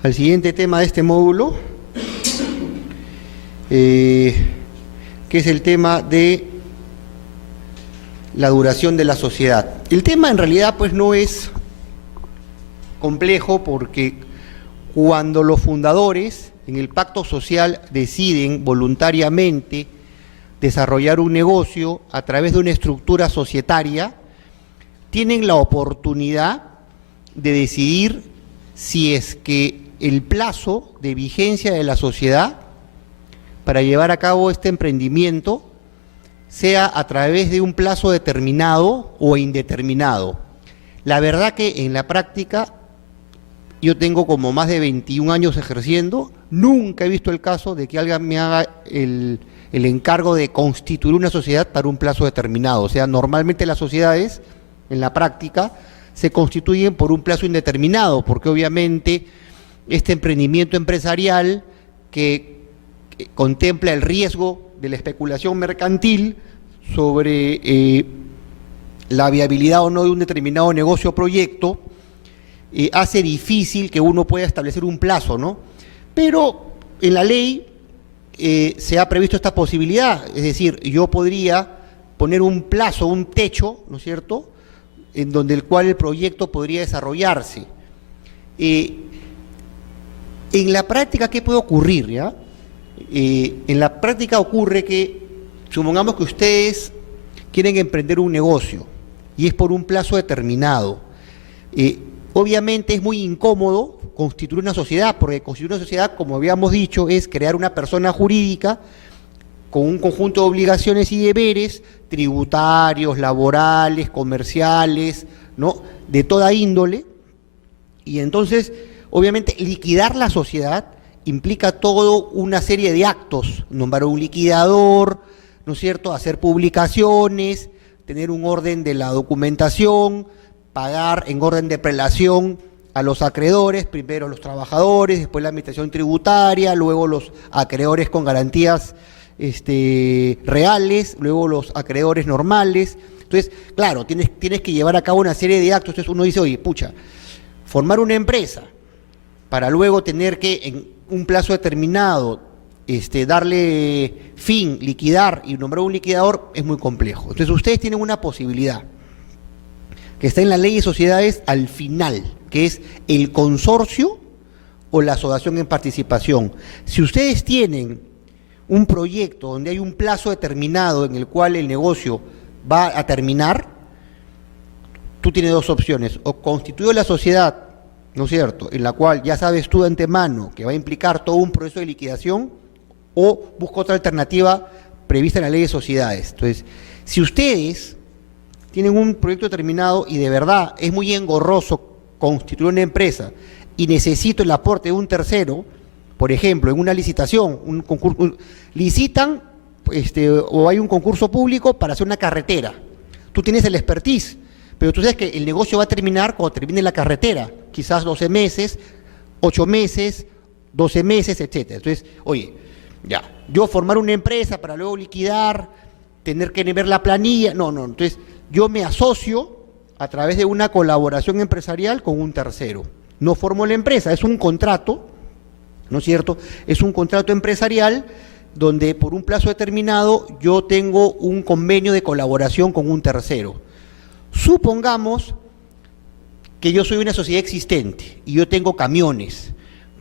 Al siguiente tema de este módulo, que es el tema de la duración de la sociedad. El tema en realidad pues no es complejo, porque cuando los fundadores en el pacto social deciden voluntariamente desarrollar un negocio a través de una estructura societaria, tienen la oportunidad de decidir si es que el plazo de vigencia de la sociedad para llevar a cabo este emprendimiento sea a través de un plazo determinado o indeterminado. La verdad que en la práctica, yo tengo como más de 21 años ejerciendo, nunca he visto el caso de que alguien me haga el encargo de constituir una sociedad para un plazo determinado. O sea, normalmente las sociedades, en la práctica, se constituyen por un plazo indeterminado, porque obviamente este emprendimiento empresarial que contempla el riesgo de la especulación mercantil sobre la viabilidad o no de un determinado negocio o proyecto, hace difícil que uno pueda establecer un plazo, ¿no? Pero en la ley se ha previsto esta posibilidad, es decir, yo podría poner un plazo, un techo, ¿no es cierto?, en donde el cual el proyecto podría desarrollarse. En la práctica, ¿qué puede ocurrir, ya? En la práctica ocurre que, supongamos que ustedes quieren emprender un negocio y es por un plazo determinado. Obviamente es muy incómodo constituir una sociedad, porque constituir una sociedad, como habíamos dicho, es crear una persona jurídica con un conjunto de obligaciones y deberes tributarios, laborales, comerciales, ¿no?, de toda índole. Y entonces, obviamente, liquidar la sociedad implica toda una serie de actos: nombrar un liquidador, ¿no es cierto?, hacer publicaciones, tener un orden de la documentación, pagar en orden de prelación a los acreedores, primero los trabajadores, después la administración tributaria, luego los acreedores con garantías reales, luego los acreedores normales. Entonces, claro, tienes que llevar a cabo una serie de actos. Entonces uno dice, oye, pucha, formar una empresa para luego tener que en un plazo determinado darle fin, liquidar y nombrar un liquidador es muy complejo. Entonces ustedes tienen una posibilidad que está en la ley de sociedades al final, que es el consorcio o la asociación en participación. Si ustedes tienen un proyecto donde hay un plazo determinado en el cual el negocio va a terminar, tú tienes dos opciones: o constituyo la sociedad, ¿no es cierto?, en la cual ya sabes tú de antemano que va a implicar todo un proceso de liquidación, o busco otra alternativa prevista en la ley de sociedades. Entonces, si ustedes tienen un proyecto determinado y de verdad es muy engorroso constituir una empresa y necesito el aporte de un tercero, por ejemplo, en una licitación, un concurso, licitan o hay un concurso público para hacer una carretera. Tú tienes el expertise, pero tú sabes que el negocio va a terminar cuando termine la carretera, quizás 12 meses, 8 meses, 12 meses, etc. Entonces, oye, ya, yo formar una empresa para luego liquidar, tener que ver la planilla, no, entonces yo me asocio a través de una colaboración empresarial con un tercero. No formo la empresa, es un contrato, ¿no es cierto? Es un contrato empresarial donde por un plazo determinado yo tengo un convenio de colaboración con un tercero. Supongamos que yo soy una sociedad existente y yo tengo camiones,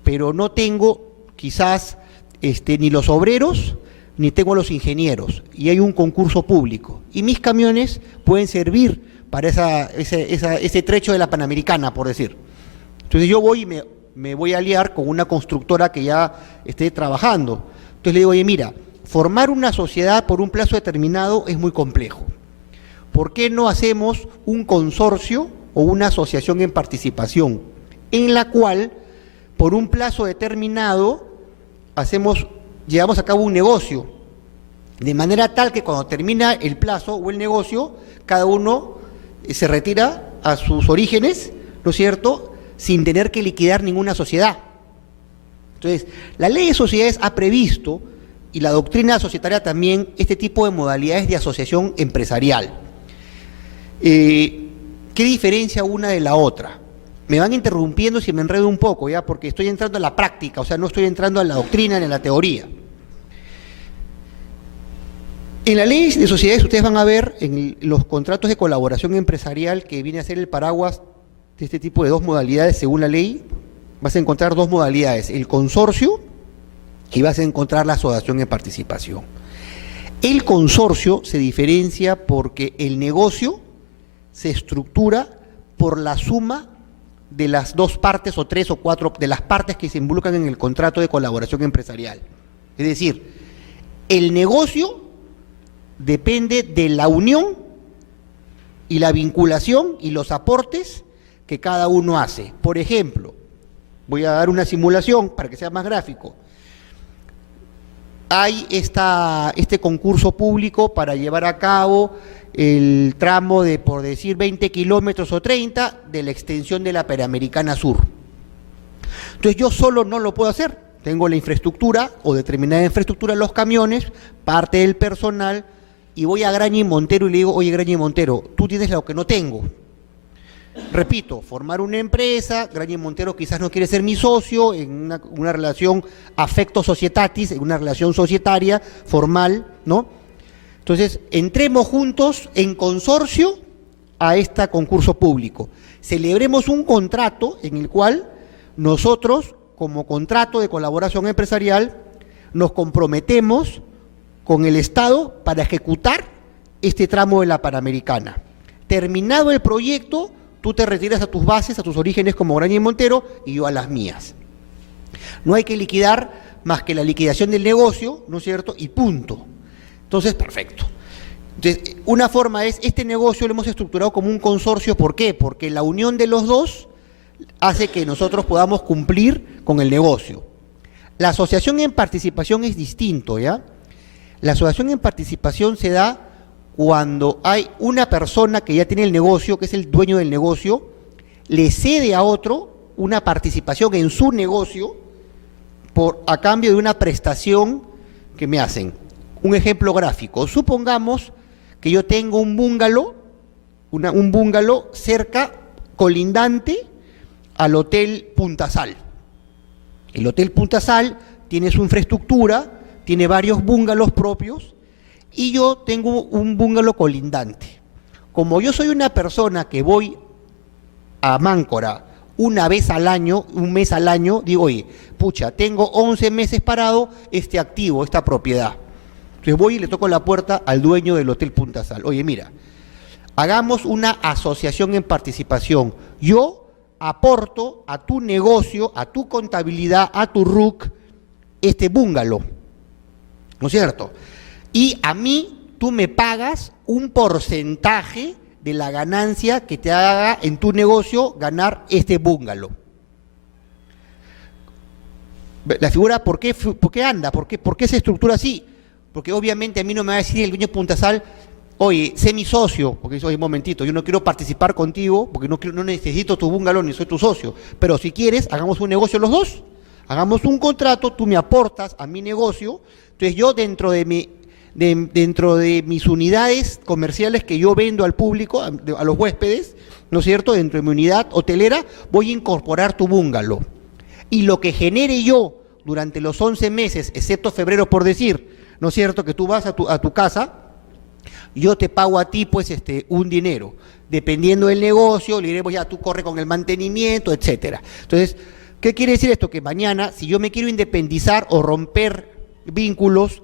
pero no tengo quizás ni los obreros ni tengo los ingenieros, y hay un concurso público y mis camiones pueden servir para ese trecho de la Panamericana, por decir. Entonces yo voy y me voy a aliar con una constructora que ya esté trabajando. Entonces le digo, oye, mira, formar una sociedad por un plazo determinado es muy complejo. ¿Por qué no hacemos un consorcio o una asociación en participación, en la cual, por un plazo determinado, llevamos a cabo un negocio, de manera tal que cuando termina el plazo o el negocio, cada uno se retira a sus orígenes, ¿no es cierto?, sin tener que liquidar ninguna sociedad. Entonces, la ley de sociedades ha previsto, y la doctrina societaria también, este tipo de modalidades de asociación empresarial. ¿Qué diferencia una de la otra? me van interrumpiendo si me enredo un poco, ¿ya? Porque estoy entrando a la práctica, o sea, no estoy entrando a la doctrina ni a la teoría. En la ley de sociedades ustedes van a ver en los contratos de colaboración empresarial, que viene a ser el paraguas de este tipo de dos modalidades según la ley, vas a encontrar dos modalidades, el consorcio y vas a encontrar la asociación en participación. El consorcio se diferencia porque el negocio se estructura por la suma de las dos partes o tres o cuatro de las partes que se involucran en el contrato de colaboración empresarial. Es decir, el negocio depende de la unión y la vinculación y los aportes que cada uno hace. Por ejemplo, voy a dar una simulación para que sea más gráfico. Hay este concurso público para llevar a cabo el tramo de, por decir, 20 kilómetros o 30 de la extensión de la Panamericana Sur. Entonces yo solo no lo puedo hacer. Tengo la infraestructura o determinada infraestructura, los camiones, parte del personal, y voy a Graña y Montero y le digo, oye Graña y Montero, tú tienes lo que no tengo. Repito, formar una empresa, Graña y Montero quizás no quiere ser mi socio, en una relación affecto societatis, en una relación societaria, formal, ¿no? Entonces, entremos juntos en consorcio a este concurso público. Celebremos un contrato en el cual nosotros, como contrato de colaboración empresarial, nos comprometemos con el Estado para ejecutar este tramo de la Panamericana. Terminado el proyecto, tú te retiras a tus bases, a tus orígenes como Graña y Montero, y yo a las mías. No hay que liquidar más que la liquidación del negocio, ¿no es cierto? Y punto. Entonces, perfecto. Entonces, una forma es, este negocio lo hemos estructurado como un consorcio, ¿por qué? Porque la unión de los dos hace que nosotros podamos cumplir con el negocio. La asociación en participación es distinto, ¿ya? La asociación en participación se da cuando hay una persona que ya tiene el negocio, que es el dueño del negocio, le cede a otro una participación en su negocio a cambio de una prestación que me hacen. Un ejemplo gráfico. Supongamos que yo tengo un bungalow, un bungalow cerca, colindante al Hotel Punta Sal. El Hotel Punta Sal tiene su infraestructura, tiene varios bungalows propios, y yo tengo un bungalow colindante. Como yo soy una persona que voy a Máncora una vez al año, un mes al año, digo, oye, pucha, tengo 11 meses parado este activo, esta propiedad. Entonces voy y le toco la puerta al dueño del Hotel Punta Sal. Oye, mira, hagamos una asociación en participación. Yo aporto a tu negocio, a tu contabilidad, a tu RUC, este bungalow, ¿no es cierto? Y a mí tú me pagas un porcentaje de la ganancia que te haga en tu negocio ganar este bungalow. La figura, ¿por qué anda? ¿Por qué se estructura así? Porque obviamente a mí no me va a decir el dueño de Punta Sal, oye, sé mi socio, porque dice, oye, un momentito, yo no quiero participar contigo, porque no necesito tu bungalow ni soy tu socio, pero si quieres, hagamos un negocio los dos, hagamos un contrato, tú me aportas a mi negocio, entonces yo dentro de mis unidades comerciales que yo vendo al público, a los huéspedes, ¿no es cierto?, dentro de mi unidad hotelera, voy a incorporar tu bungalow. Y lo que genere yo durante los 11 meses, excepto febrero por decir, ¿no es cierto?, que tú vas a tu casa, yo te pago a ti pues un dinero, dependiendo del negocio, le diremos ya tú corre con el mantenimiento, etcétera. Entonces, ¿qué quiere decir esto? Que mañana, si yo me quiero independizar o romper vínculos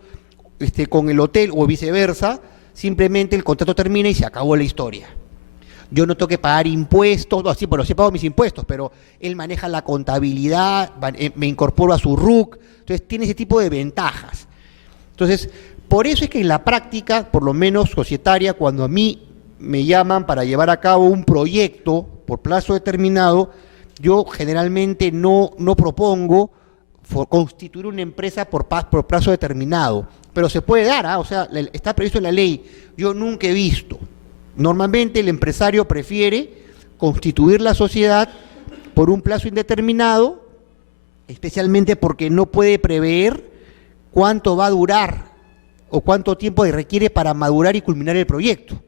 con el hotel o viceversa, simplemente el contrato termina y se acabó la historia. Yo no tengo que pagar impuestos, no, sí, bueno, sí pago mis impuestos, pero él maneja la contabilidad, me incorporo a su RUC, entonces tiene ese tipo de ventajas. Entonces, por eso es que en la práctica, por lo menos societaria, cuando a mí me llaman para llevar a cabo un proyecto por plazo determinado, yo generalmente no propongo constituir una empresa por plazo determinado, pero se puede dar, o sea, está previsto en la ley, yo nunca he visto. Normalmente el empresario prefiere constituir la sociedad por un plazo indeterminado, especialmente porque no puede prever cuánto va a durar o cuánto tiempo requiere para madurar y culminar el proyecto.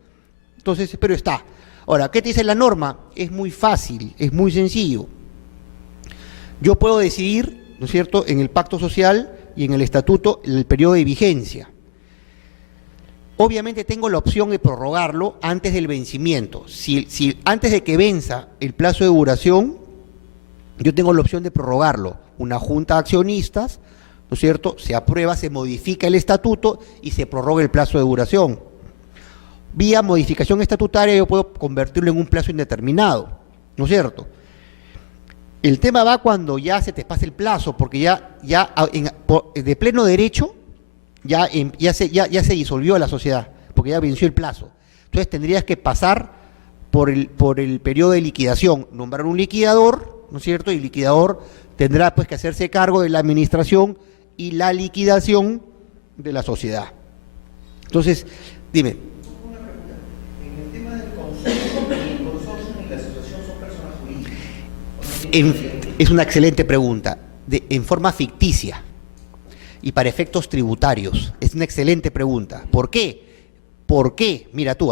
Entonces, pero está. Ahora, ¿qué te dice la norma? Es muy fácil, es muy sencillo. Yo puedo decidir, ¿no es cierto?, en el pacto social y en el estatuto el periodo de vigencia. Obviamente tengo la opción de prorrogarlo antes del vencimiento. Si antes de que venza el plazo de duración, yo tengo la opción de prorrogarlo. Una junta de accionistas, ¿no es cierto?, se aprueba, se modifica el estatuto y se prorroga el plazo de duración. Vía modificación estatutaria yo puedo convertirlo en un plazo indeterminado, ¿no es cierto? El tema va cuando ya se te pase el plazo, porque de pleno derecho ya se disolvió la sociedad, porque ya venció el plazo. Entonces tendrías que pasar por el periodo de liquidación, nombrar un liquidador, ¿no es cierto? Y el liquidador tendrá pues que hacerse cargo de la administración y la liquidación de la sociedad. Entonces, dime. Una pregunta. En el tema del consorcio, ¿el consorcio y la asociación son personas jurídicas? Es una excelente pregunta. En forma ficticia y para efectos tributarios. Es una excelente pregunta. ¿Por qué? ¿Por qué? Mira tú,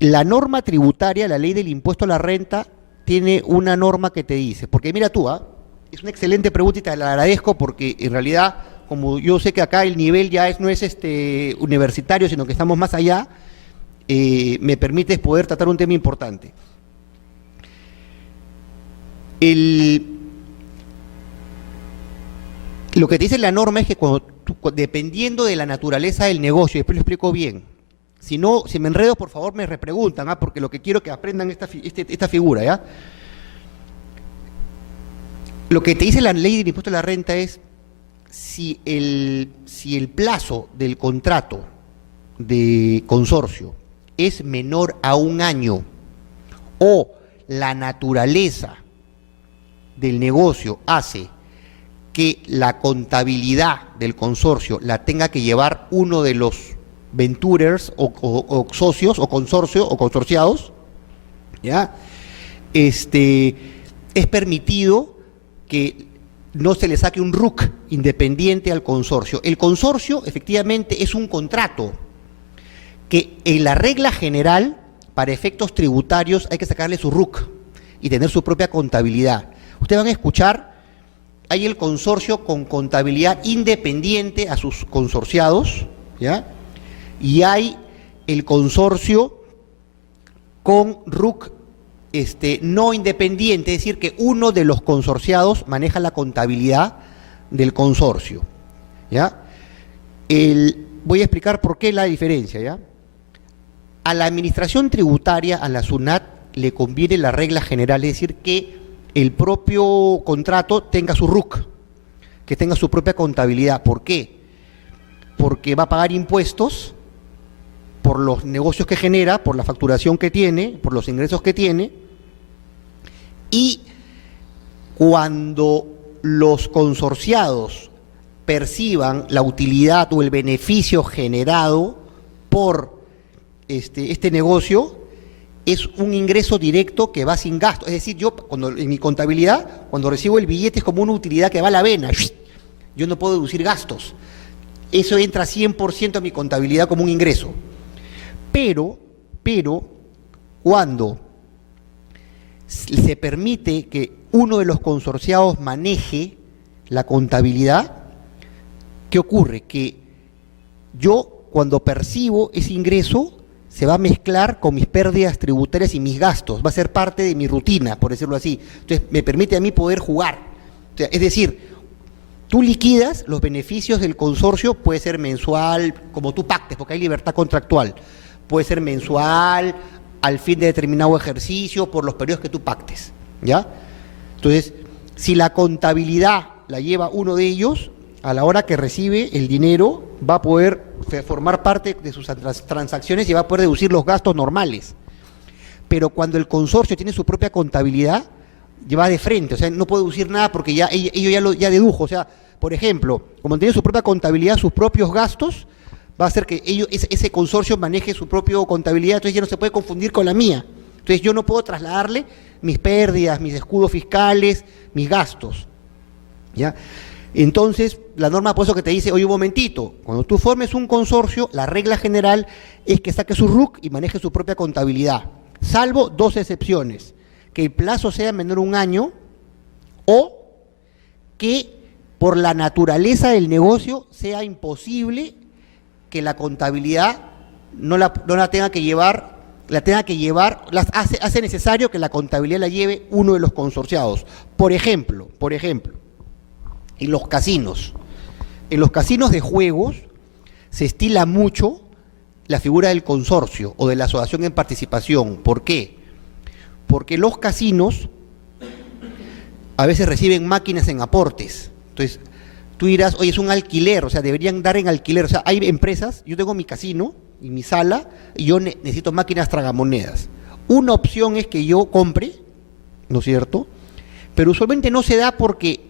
la norma tributaria, la ley del impuesto a la renta, tiene una norma que te dice, porque mira tú, es una excelente pregunta y te la agradezco porque en realidad, como yo sé que acá el nivel ya no es universitario, sino que estamos más allá, me permites poder tratar un tema importante. Lo que te dice la norma es que dependiendo de la naturaleza del negocio, y después lo explico bien, si me enredo, por favor me repreguntan, porque lo que quiero que aprendan esta figura, ¿ya? Lo que te dice la ley del impuesto a la renta es si el plazo del contrato de consorcio es menor a 1 año o la naturaleza del negocio hace que la contabilidad del consorcio la tenga que llevar uno de los venturers o socios o consorcio o consorciados, ¿ya? Es permitido que no se le saque un RUC independiente al consorcio. El consorcio efectivamente es un contrato que en la regla general, para efectos tributarios, hay que sacarle su RUC y tener su propia contabilidad. Ustedes van a escuchar, hay el consorcio con contabilidad independiente a sus consorciados, ¿ya? Y hay el consorcio con RUC no independiente, es decir, que uno de los consorciados maneja la contabilidad del consorcio, ¿ya? Voy a explicar por qué la diferencia, ¿ya? A la administración tributaria, a la SUNAT, le conviene la regla general, es decir, que el propio contrato tenga su RUC, que tenga su propia contabilidad. ¿Por qué? Porque va a pagar impuestos por los negocios que genera, por la facturación que tiene, por los ingresos que tiene, y cuando los consorciados perciban la utilidad o el beneficio generado por este negocio, es un ingreso directo que va sin gasto. Es decir, yo en mi contabilidad, cuando recibo el billete es como una utilidad que va a la vena. Yo no puedo deducir gastos. Eso entra 100% a mi contabilidad como un ingreso. Pero, cuando se permite que uno de los consorciados maneje la contabilidad, ¿qué ocurre? Que yo, cuando percibo ese ingreso, se va a mezclar con mis pérdidas tributarias y mis gastos, va a ser parte de mi rutina, por decirlo así. Entonces, me permite a mí poder jugar. O sea, es decir, tú liquidas los beneficios del consorcio, puede ser mensual, como tú pactes, porque hay libertad contractual. Puede ser mensual, al fin de determinado ejercicio, por los periodos que tú pactes, ¿ya? Entonces, si la contabilidad la lleva uno de ellos, a la hora que recibe el dinero, va a poder formar parte de sus transacciones y va a poder deducir los gastos normales. Pero cuando el consorcio tiene su propia contabilidad, lleva de frente, o sea, no puede deducir nada porque ellos ya dedujo. O sea, por ejemplo, como tiene su propia contabilidad, sus propios gastos, va a hacer que ese consorcio maneje su propia contabilidad, entonces ya no se puede confundir con la mía. Entonces yo no puedo trasladarle mis pérdidas, mis escudos fiscales, mis gastos, ¿ya? Entonces, la norma por eso que te dice, oye, un momentito, cuando tú formes un consorcio, la regla general es que saque su RUC y maneje su propia contabilidad, salvo dos excepciones, que el plazo sea menor a un año o que por la naturaleza del negocio sea imposible que la contabilidad no la tenga que llevar, hace necesario que la contabilidad la lleve uno de los consorciados. Por ejemplo, en los casinos de juegos se estila mucho la figura del consorcio o de la asociación en participación. ¿Por qué? Porque los casinos a veces reciben máquinas en aportes. Entonces, tú dirás, oye, es un alquiler, o sea, deberían dar en alquiler. O sea, hay empresas, yo tengo mi casino y mi sala, y yo necesito máquinas tragamonedas. Una opción es que yo compre, ¿no es cierto? Pero usualmente no se da porque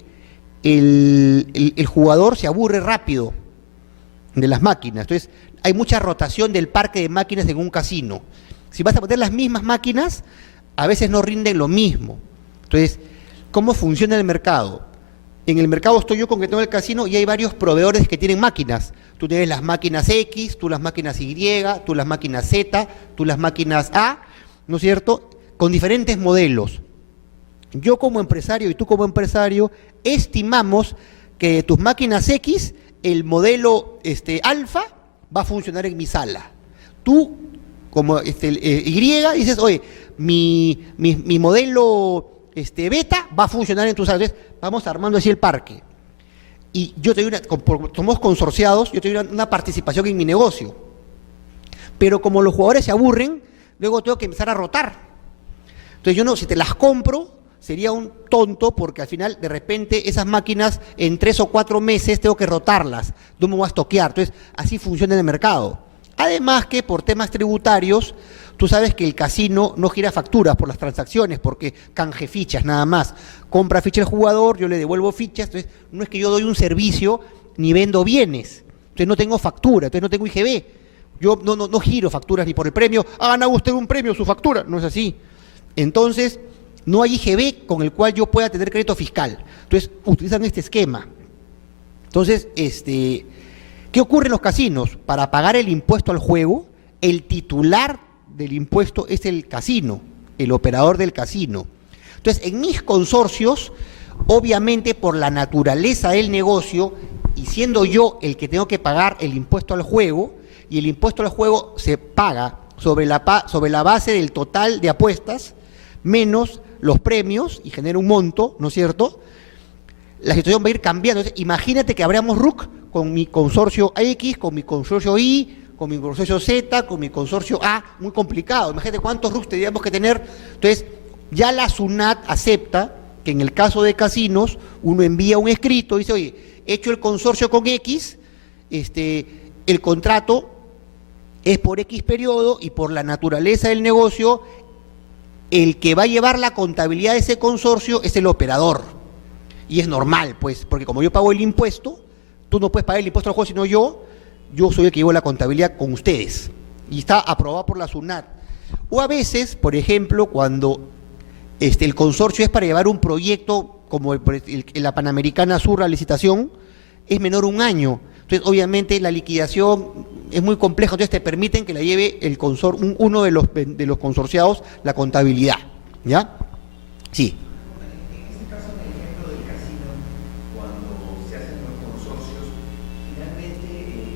el jugador se aburre rápido de las máquinas. Entonces, hay mucha rotación del parque de máquinas en un casino. Si vas a poner las mismas máquinas, a veces no rinden lo mismo. Entonces, ¿cómo funciona el mercado? En el mercado estoy yo con que tengo el casino y hay varios proveedores que tienen máquinas. Tú tienes las máquinas X, tú las máquinas Y, tú las máquinas Z, tú las máquinas A, ¿no es cierto? Con diferentes modelos. Yo como empresario y tú como empresario estimamos que tus máquinas X, el modelo alfa, va a funcionar en mi sala. Tú, como Y, dices, oye, mi modelo beta va a funcionar en tu sala. Entonces, vamos armando así el parque. Y yo te doy somos consorciados, yo te doy una participación en mi negocio. Pero como los jugadores se aburren, luego tengo que empezar a rotar. Entonces, si te las compro, sería un tonto porque al final, de repente, esas máquinas en 3 o 4 meses tengo que rotarlas. No me voy a estoquear. Entonces, así funciona en el mercado. Además que por temas tributarios, tú sabes que el casino no gira facturas por las transacciones porque canje fichas nada más. Compra ficha el jugador, yo le devuelvo fichas. Entonces, no es que yo doy un servicio ni vendo bienes. Entonces, no tengo factura, entonces no tengo IGB. Yo no giro facturas ni por el premio. Ah, gana usted un premio, su factura. No es así. Entonces, no hay IGB con el cual yo pueda tener crédito fiscal. Entonces, utilizan este esquema. Entonces, ¿qué ocurre en los casinos? Para pagar el impuesto al juego, el titular del impuesto es el casino, el operador del casino. Entonces, en mis consorcios, obviamente por la naturaleza del negocio, y siendo yo el que tengo que pagar el impuesto al juego, y el impuesto al juego se paga sobre la base del total de apuestas, menos los premios, y genera un monto, ¿no es cierto? La situación va a ir cambiando. Entonces, imagínate que abramos RUC con mi consorcio X, con mi consorcio Y, con mi consorcio Z, con mi consorcio A, muy complicado. Imagínate cuántos RUCs tendríamos que tener. Entonces, ya la SUNAT acepta que en el caso de casinos, uno envía un escrito, dice, oye, he hecho el consorcio con X, el contrato es por X periodo y por la naturaleza del negocio, el que va a llevar la contabilidad de ese consorcio es el operador. Y es normal, pues, porque como yo pago el impuesto, tú no puedes pagar el impuesto al juego, sino yo soy el que llevo la contabilidad con ustedes. Y está aprobado por la SUNAT. O a veces, por ejemplo, cuando el consorcio es para llevar un proyecto como la Panamericana Sur, la licitación, es menor un año. Entonces, obviamente, la liquidación es muy compleja, entonces te permiten que la lleve uno de los consorciados la contabilidad. ¿Ya? Sí. En este caso, en el ejemplo del casino, cuando se hacen los consorcios, finalmente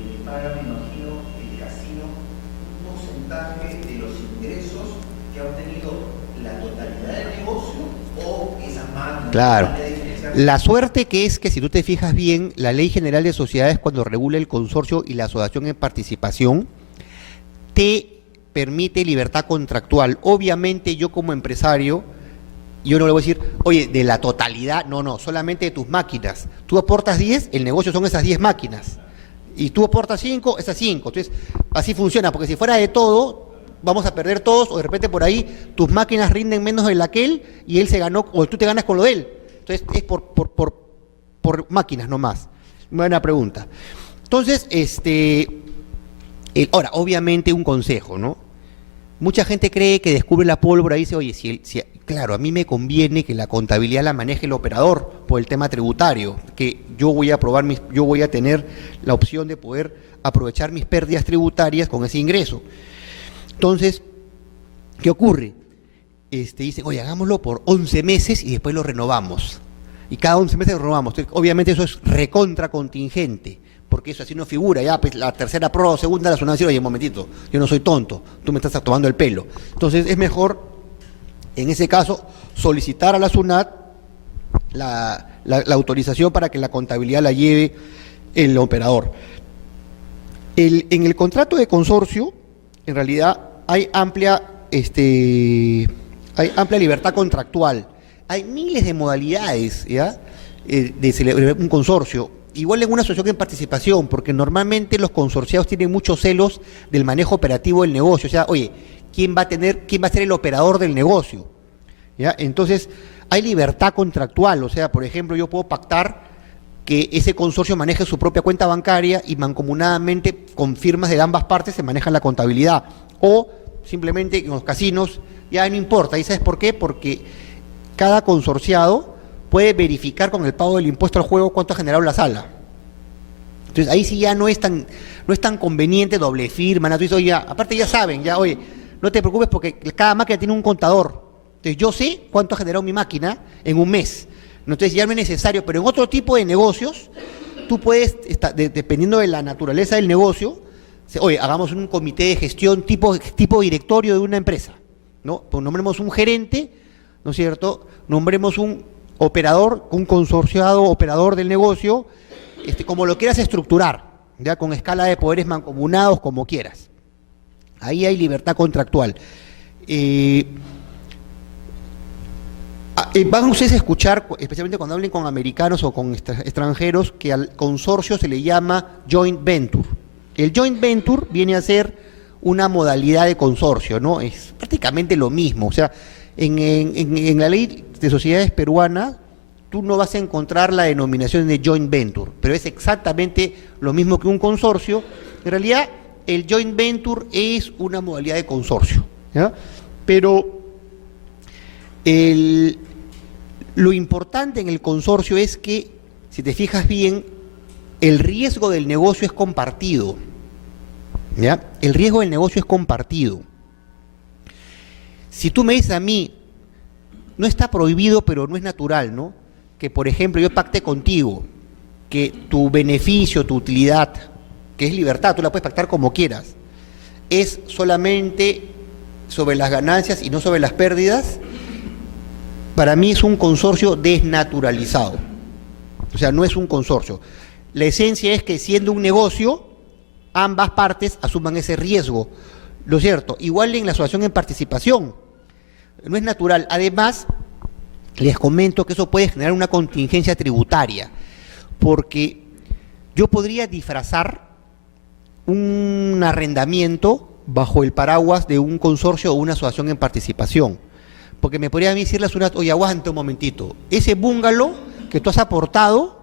le paga, me imagino, el casino un porcentaje de los ingresos que ha obtenido la totalidad del negocio o esas máquinas. Claro. La suerte que es que si tú te fijas bien, la Ley General de Sociedades cuando regula el consorcio y la asociación en participación, te permite libertad contractual. Obviamente yo como empresario, yo no le voy a decir, oye, de la totalidad, no, solamente de tus máquinas. Tú aportas 10, el negocio son esas 10 máquinas. Y tú aportas 5, esas 5. Entonces, así funciona, porque si fuera de todo, vamos a perder todos, o de repente por ahí tus máquinas rinden menos de aquel y él se ganó, o tú te ganas con lo de él. Entonces, es por máquinas nomás. Buena pregunta. Entonces, ahora, obviamente un consejo, ¿no? Mucha gente cree que descubre la pólvora y dice, oye, claro, a mí me conviene que la contabilidad la maneje el operador por el tema tributario, que yo voy a tener la opción de poder aprovechar mis pérdidas tributarias con ese ingreso. Entonces, ¿qué ocurre? Dicen, oye, hagámoslo por 11 meses y después lo renovamos. Y cada 11 meses lo renovamos. Entonces, obviamente eso es recontra contingente, porque eso así no figura. Ya, pues la tercera prórroga, segunda, la SUNAT dice, oye, un momentito, yo no soy tonto, tú me estás tomando el pelo. Entonces, es mejor, en ese caso, solicitar a la SUNAT la autorización para que la contabilidad la lleve el operador. En el contrato de consorcio, en realidad, hay amplia libertad contractual. Hay miles de modalidades, ¿ya? De celebrar un consorcio. Igual en una asociación en participación, porque normalmente los consorciados tienen muchos celos del manejo operativo del negocio. O sea, oye, ¿quién va a ser el operador del negocio? ¿Ya? Entonces, hay libertad contractual. O sea, por ejemplo, yo puedo pactar que ese consorcio maneje su propia cuenta bancaria y mancomunadamente con firmas de ambas partes se maneja la contabilidad. O simplemente en los casinos, ya no importa. ¿Y sabes por qué? Porque cada consorciado puede verificar con el pago del impuesto al juego cuánto ha generado la sala. Entonces ahí sí ya no es tan conveniente doble firma, ¿no? Entonces, oye, aparte ya saben, ya, oye, no te preocupes porque cada máquina tiene un contador. Entonces yo sé cuánto ha generado mi máquina en un mes. Entonces ya no es necesario, pero en otro tipo de negocios, tú puedes, dependiendo de la naturaleza del negocio, oye, hagamos un comité de gestión tipo directorio de una empresa, ¿no? Pues nombremos un gerente, ¿no es cierto? Nombremos un operador, un consorciado operador del negocio, como lo quieras estructurar, ya con escala de poderes mancomunados, como quieras. Ahí hay libertad contractual. Van ustedes a escuchar, especialmente cuando hablen con americanos o con extranjeros, que al consorcio se le llama joint venture. El joint venture viene a ser una modalidad de consorcio, ¿no? Es prácticamente lo mismo. O sea, en la ley de sociedades peruana, tú no vas a encontrar la denominación de joint venture, pero es exactamente lo mismo que un consorcio. En realidad, el joint venture es una modalidad de consorcio, ¿ya? Pero lo importante en el consorcio es que, si te fijas bien, el riesgo del negocio es compartido, ¿ya? El riesgo del negocio es compartido. Si tú me dices a mí, no está prohibido, pero no es natural, ¿no? Que, por ejemplo, yo pacte contigo que tu beneficio, tu utilidad, que es libertad, tú la puedes pactar como quieras, es solamente sobre las ganancias y no sobre las pérdidas. Para mí es un consorcio desnaturalizado. O sea, no es un consorcio. La esencia es que, siendo un negocio, ambas partes asuman ese riesgo. Lo cierto, igual en la asociación en participación, no es natural. Además, les comento que eso puede generar una contingencia tributaria, porque yo podría disfrazar un arrendamiento bajo el paraguas de un consorcio o una asociación en participación, porque me podría decir la SUNAT, oye, aguanta un momentito, ese búngalo que tú has aportado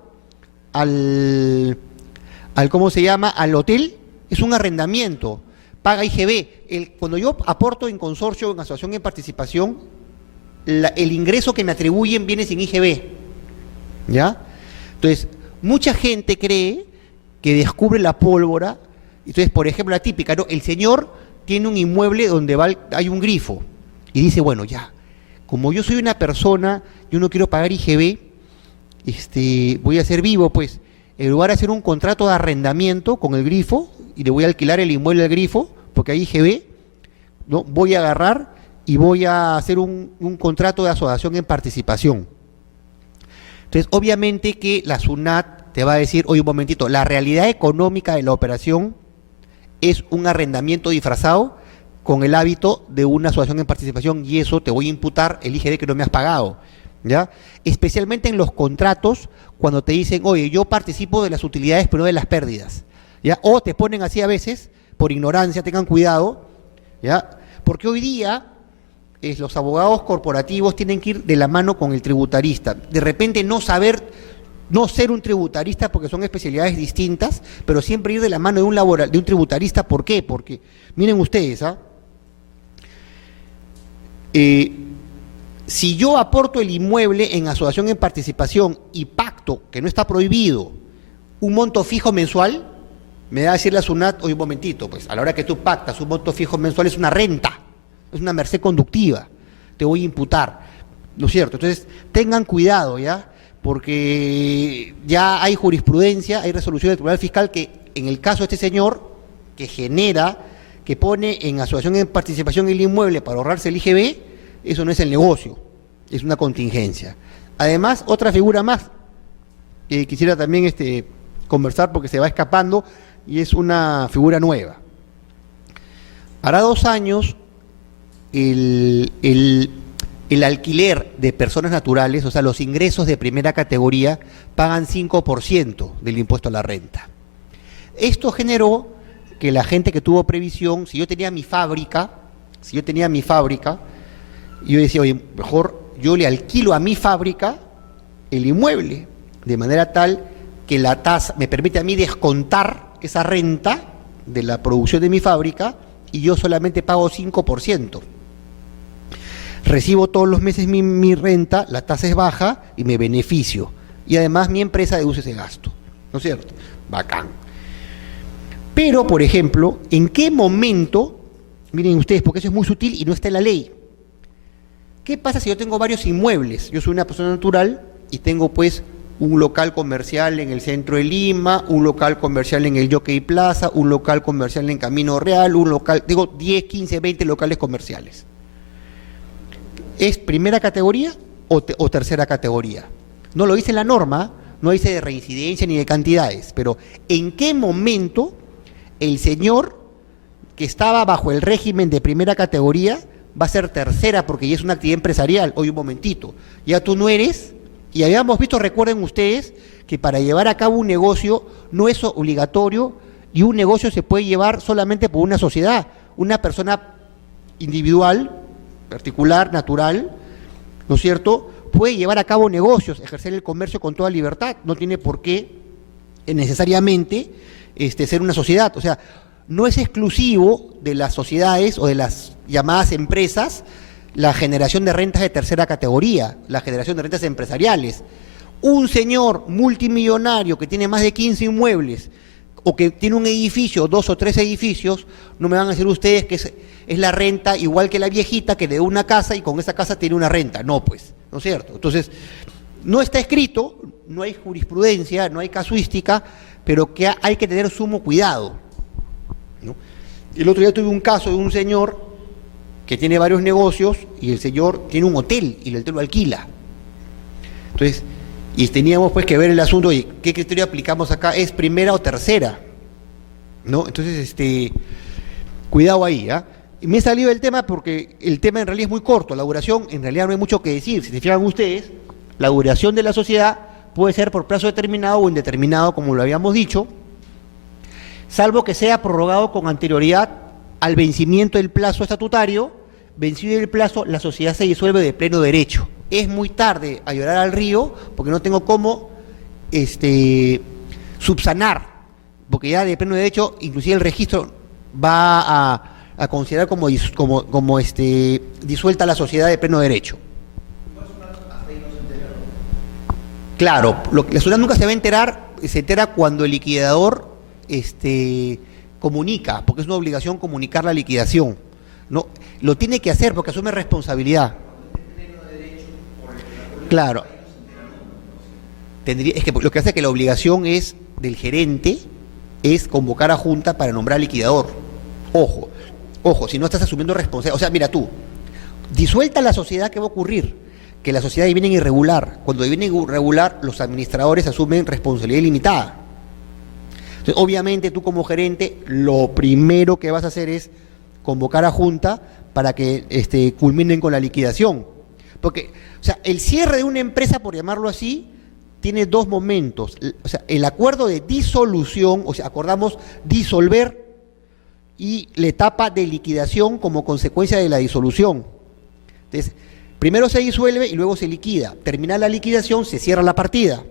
al ¿cómo se llama?, al hotel, es un arrendamiento, paga IGB. Cuando yo aporto en consorcio, en asociación en participación, el ingreso que me atribuyen viene sin IGB, ¿ya? Entonces, mucha gente cree que descubre la pólvora. Entonces, por ejemplo, la típica, ¿no? El señor tiene un inmueble donde hay un grifo y dice, bueno, ya, como yo soy una persona, yo no quiero pagar IGB, voy a ser vivo, pues, en lugar de hacer un contrato de arrendamiento con el grifo y le voy a alquilar el inmueble al grifo, porque hay IGB, ¿no? Voy a agarrar y voy a hacer un contrato de asociación en participación. Entonces, obviamente que la SUNAT te va a decir, oye, un momentito, la realidad económica de la operación es un arrendamiento disfrazado con el hábito de una asociación en participación, y eso te voy a imputar el IGB que no me has pagado, ¿ya? Especialmente en los contratos, cuando te dicen, oye, yo participo de las utilidades pero no de las pérdidas, ¿ya? O te ponen así a veces, por ignorancia, tengan cuidado, ¿ya? Porque hoy día los abogados corporativos tienen que ir de la mano con el tributarista. De repente no ser un tributarista porque son especialidades distintas, pero siempre ir de la mano de un tributarista. ¿Por qué? Porque, miren ustedes, Si yo aporto el inmueble en asociación en participación y pacto, que no está prohibido, un monto fijo mensual, me da a decir la SUNAT, oye, un momentito, pues a la hora que tú pactas un monto fijo mensual es una renta, es una merced conductiva, te voy a imputar, ¿no es cierto? Entonces, tengan cuidado, ¿ya? Porque ya hay jurisprudencia, hay resolución del Tribunal Fiscal que en el caso de este señor, que pone en asociación en participación el inmueble para ahorrarse el IGB, eso no es el negocio, es una contingencia. Además, otra figura más que quisiera también conversar porque se va escapando y es una figura nueva. Hará 2 años el alquiler de personas naturales, o sea, los ingresos de primera categoría, pagan 5% del impuesto a la renta. Esto generó que la gente que tuvo previsión, si yo tenía mi fábrica, yo decía, oye, mejor yo le alquilo a mi fábrica el inmueble, de manera tal que la tasa me permite a mí descontar esa renta de la producción de mi fábrica y yo solamente pago 5%. Recibo todos los meses mi renta, la tasa es baja y me beneficio. Y además mi empresa deduce ese gasto, ¿no es cierto? Bacán. Pero, por ejemplo, ¿en qué momento, miren ustedes, porque eso es muy sutil y no está en la ley, qué pasa si yo tengo varios inmuebles? Yo soy una persona natural y tengo pues un local comercial en el centro de Lima, un local comercial en el Jockey Plaza, un local comercial en Camino Real, tengo 10, 15, 20 locales comerciales. ¿Es primera categoría o tercera categoría? No lo dice la norma, no dice de reincidencia ni de cantidades, pero ¿en qué momento el señor que estaba bajo el régimen de primera categoría va a ser tercera porque ya es una actividad empresarial? Oye, un momentito, ya tú no eres, y habíamos visto, recuerden ustedes, que para llevar a cabo un negocio no es obligatorio y un negocio se puede llevar solamente por una sociedad, una persona individual, particular, natural, ¿no es cierto?, puede llevar a cabo negocios, ejercer el comercio con toda libertad, no tiene por qué necesariamente ser una sociedad. O sea, no es exclusivo de las sociedades o de las llamadas empresas la generación de rentas de tercera categoría, la generación de rentas empresariales. Un señor multimillonario que tiene más de 15 inmuebles o que tiene un edificio, 2 o 3 edificios, no me van a decir ustedes que es la renta igual que la viejita que de una casa y con esa casa tiene una renta. No, pues, ¿no es cierto? Entonces, no está escrito, no hay jurisprudencia, no hay casuística, pero que hay que tener sumo cuidado, ¿no? El otro día tuve un caso de un señor que tiene varios negocios y el señor tiene un hotel y el hotel lo alquila. Entonces, y teníamos pues que ver el asunto de qué criterio aplicamos acá, ¿es primera o tercera? ¿No? Entonces, cuidado ahí, ¿ah? Y me he salido del tema porque el tema en realidad es muy corto, la duración en realidad no hay mucho que decir. Si se fijan ustedes, la duración de la sociedad puede ser por plazo determinado o indeterminado, como lo habíamos dicho, salvo que sea prorrogado con anterioridad al vencimiento del plazo estatutario. Vencido el plazo, la sociedad se disuelve de pleno derecho. Es muy tarde a llorar al río porque no tengo cómo subsanar, porque ya de pleno derecho inclusive el registro va a considerar como disuelta la sociedad de pleno derecho. Claro, la sociedad nunca se va a enterar, se entera cuando el liquidador comunica, porque es una obligación comunicar la liquidación. No, lo tiene que hacer porque asume responsabilidad. Claro. Es que lo que hace que la obligación es del gerente es convocar a junta para nombrar liquidador. Ojo, si no estás asumiendo responsabilidad. O sea, mira tú, disuelta la sociedad, ¿qué va a ocurrir? Que la sociedad viene irregular. Cuando viene irregular, los administradores asumen responsabilidad ilimitada. Entonces, obviamente, tú como gerente, lo primero que vas a hacer es convocar a junta para que culminen con la liquidación. Porque, o sea, el cierre de una empresa, por llamarlo así, tiene 2 momentos. O sea, el acuerdo de disolución, o sea, acordamos disolver, y la etapa de liquidación como consecuencia de la disolución. Entonces, primero se disuelve y luego se liquida. Termina la liquidación, se cierra la partida.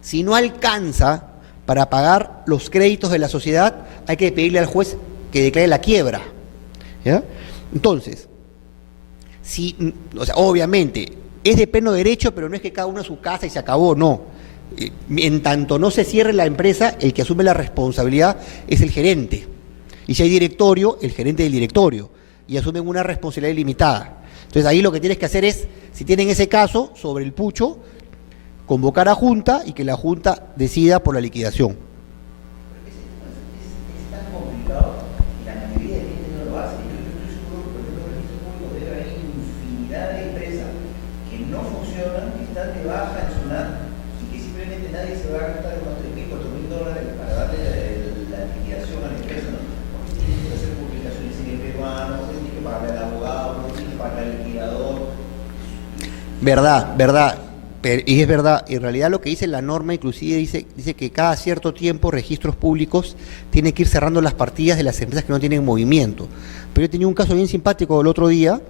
Si no alcanza para pagar los créditos de la sociedad, hay que pedirle al juez que declare la quiebra, ¿ya? Entonces, Si, o sea, obviamente, es de pleno derecho, pero no es que cada uno a su casa y se acabó, no. En tanto no se cierre la empresa, el que asume la responsabilidad es el gerente. Y si hay directorio, el gerente del directorio. Y asumen una responsabilidad ilimitada. Entonces ahí lo que tienes que hacer es, si tienen ese caso sobre el pucho, convocar a junta y que la junta decida por la liquidación. Es tan complicado y la mayoría de gente no lo hace. Yo estoy seguro que por ejemplo en registros públicos debe haber infinidad de empresas que no funcionan, que están de baja en su NAT y que simplemente nadie se va a gastar unos $3.000, $4.000 para darle la liquidación a la empresa, ¿no? Porque tienen que hacer publicaciones en el peruano, porque tienen que pagarle al abogado, porque tienen que pagarle al liquidador. Verdad, verdad. Y es verdad, en realidad lo que dice la norma inclusive dice que cada cierto tiempo registros públicos tienen que ir cerrando las partidas de las empresas que no tienen movimiento. Pero yo tenía un caso bien simpático el otro día,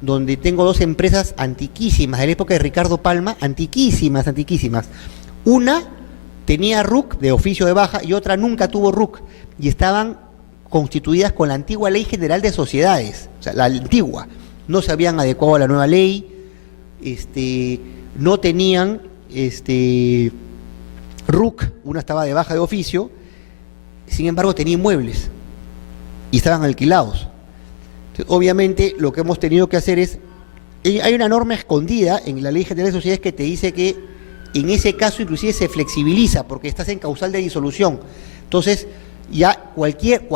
donde tengo dos empresas antiquísimas, de la época de Ricardo Palma, antiquísimas. Una tenía RUC de oficio de baja y otra nunca tuvo RUC, y estaban constituidas con la antigua Ley General de Sociedades, o sea, la antigua. No se habían adecuado a la nueva ley, no tenían RUC, una estaba de baja de oficio, sin embargo tenía inmuebles y estaban alquilados. Entonces, obviamente lo que hemos tenido que hacer es, hay una norma escondida en la Ley General de Sociedades que te dice que en ese caso inclusive se flexibiliza porque estás en causal de disolución. Entonces ya cualquier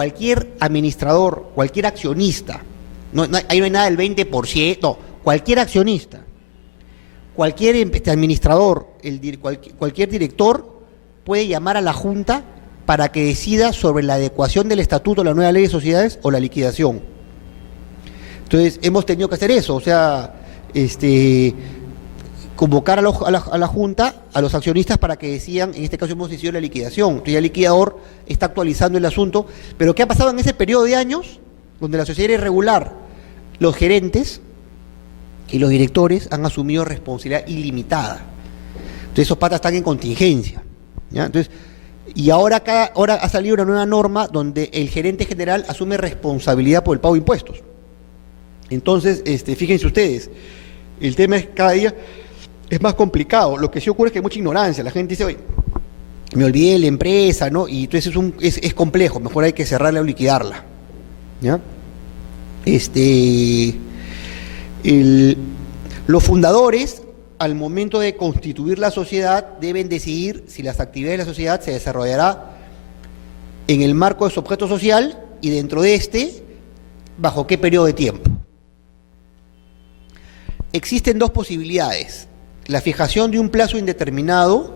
administrador, cualquier accionista, ahí no hay nada del 20%, no, cualquier accionista, cualquier administrador, cualquier director puede llamar a la Junta para que decida sobre la adecuación del estatuto a la nueva ley de sociedades o la liquidación. Entonces hemos tenido que hacer eso, o sea, convocar a la Junta, a los accionistas para que decidan, en este caso hemos decidido la liquidación. Entonces ya el liquidador está actualizando el asunto, pero ¿qué ha pasado en ese periodo de años donde la sociedad era irregular? Los gerentes y los directores han asumido responsabilidad ilimitada. Entonces esos patas están en contingencia, ¿ya? Entonces, y ahora ha salido una nueva norma donde el gerente general asume responsabilidad por el pago de impuestos. Entonces, fíjense ustedes, el tema es cada día es más complicado. Lo que sí ocurre es que hay mucha ignorancia. La gente dice, oye, me olvidé de la empresa, ¿no? Y entonces es complejo, mejor hay que cerrarla o liquidarla, ¿ya? Los fundadores, al momento de constituir la sociedad, deben decidir si las actividades de la sociedad se desarrollará en el marco de su objeto social y dentro de bajo qué periodo de tiempo. Existen dos posibilidades: la fijación de un plazo indeterminado,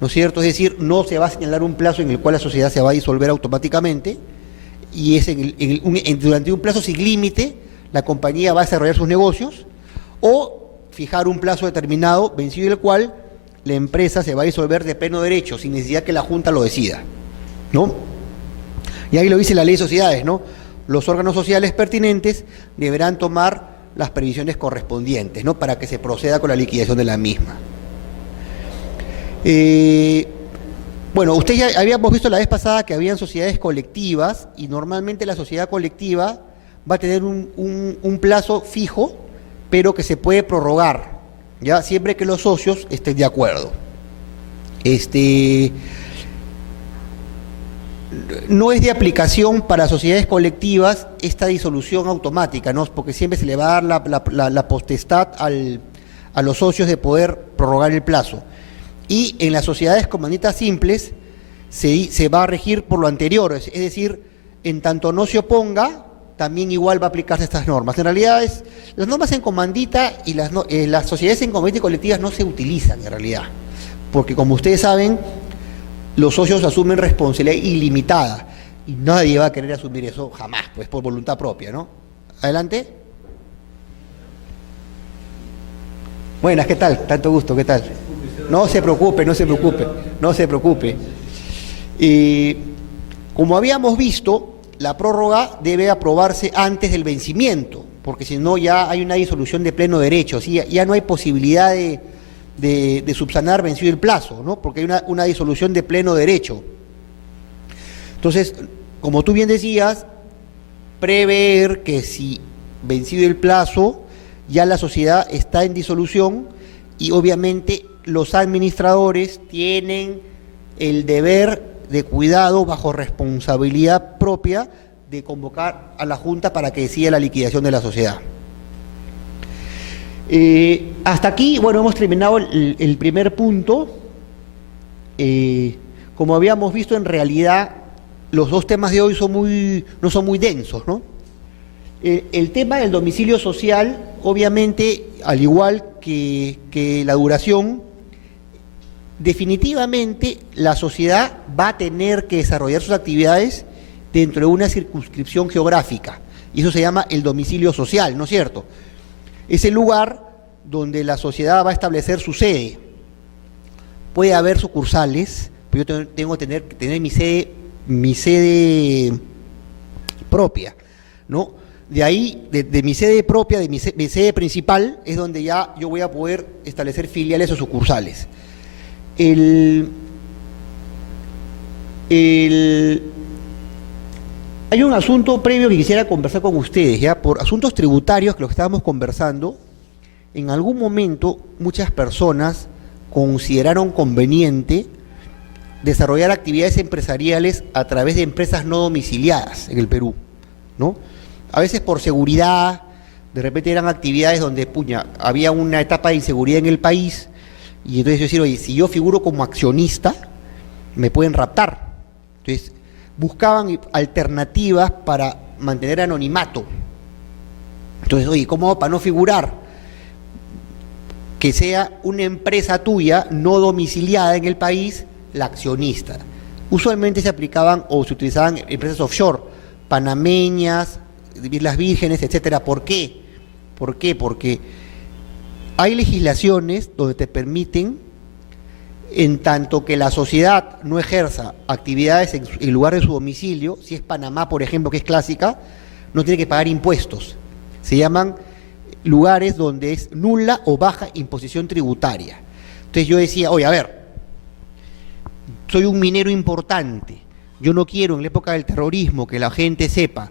¿no es cierto? Es decir, no se va a señalar un plazo en el cual la sociedad se va a disolver automáticamente, y es durante un plazo sin límite la compañía va a desarrollar sus negocios, o fijar un plazo determinado vencido el cual la empresa se va a disolver de pleno derecho, sin necesidad que la Junta lo decida, ¿no? Y ahí lo dice la ley de sociedades, ¿no? Los órganos sociales pertinentes deberán tomar las previsiones correspondientes, ¿no? Para que se proceda con la liquidación de la misma. Bueno, ustedes ya habíamos visto la vez pasada que habían sociedades colectivas y normalmente la sociedad colectiva va a tener un plazo fijo, pero que se puede prorrogar, ¿ya? Siempre que los socios estén de acuerdo. No es de aplicación para sociedades colectivas esta disolución automática, ¿no? Porque siempre se le va a dar la potestad a los socios de poder prorrogar el plazo. Y en las sociedades comanditas simples se va a regir por lo anterior, es decir, en tanto no se oponga, también igual va a aplicarse estas normas. En realidad las normas en comandita y las sociedades en comandita y colectivas no se utilizan en realidad, porque como ustedes saben, los socios asumen responsabilidad ilimitada y nadie va a querer asumir eso jamás, pues por voluntad propia, ¿no? Adelante. Buenas, ¿qué tal? Tanto gusto, ¿qué tal? No se preocupe. Como habíamos visto, la prórroga debe aprobarse antes del vencimiento, porque si no ya hay una disolución de pleno derecho, ¿sí? Ya no hay posibilidad de subsanar vencido el plazo, ¿no? Porque hay una disolución de pleno derecho. Entonces, como tú bien decías, prever que si vencido el plazo ya la sociedad está en disolución y obviamente los administradores tienen el deber de cuidado bajo responsabilidad propia de convocar a la Junta para que decida la liquidación de la sociedad. Hasta aquí, bueno, hemos terminado el primer punto. Como habíamos visto, en realidad los dos temas de hoy no son muy densos, ¿no? El tema del domicilio social, obviamente, al igual que la duración, definitivamente la sociedad va a tener que desarrollar sus actividades dentro de una circunscripción geográfica, y eso se llama el domicilio social, ¿no es cierto? Es el lugar donde la sociedad va a establecer su sede. Puede haber sucursales, pero yo tengo que tener mi sede propia, ¿no? De ahí, de mi sede propia, de mi sede principal, es donde ya yo voy a poder establecer filiales o sucursales. Hay un asunto previo que quisiera conversar con ustedes, ya por asuntos tributarios, que lo que estábamos conversando. En algún momento muchas personas consideraron conveniente desarrollar actividades empresariales a través de empresas no domiciliadas en el Perú, ¿no? A veces por seguridad, de repente eran actividades donde, había una etapa de inseguridad en el país, y entonces yo decía, oye, si yo figuro como accionista, me pueden raptar. Entonces, buscaban alternativas para mantener anonimato. Entonces, oye, ¿cómo hago para no figurar? Que sea una empresa tuya no domiciliada en el país la accionista. Usualmente se aplicaban o se utilizaban empresas offshore, panameñas, Islas Vírgenes, etcétera. ¿Por qué? ¿Por qué? Porque hay legislaciones donde te permiten, en tanto que la sociedad no ejerza actividades en lugar de su domicilio, si es Panamá, por ejemplo, que es clásica, no tiene que pagar impuestos. Se llaman lugares donde es nula o baja imposición tributaria. Entonces yo decía, oye, a ver, soy un minero importante, yo no quiero en la época del terrorismo que la gente sepa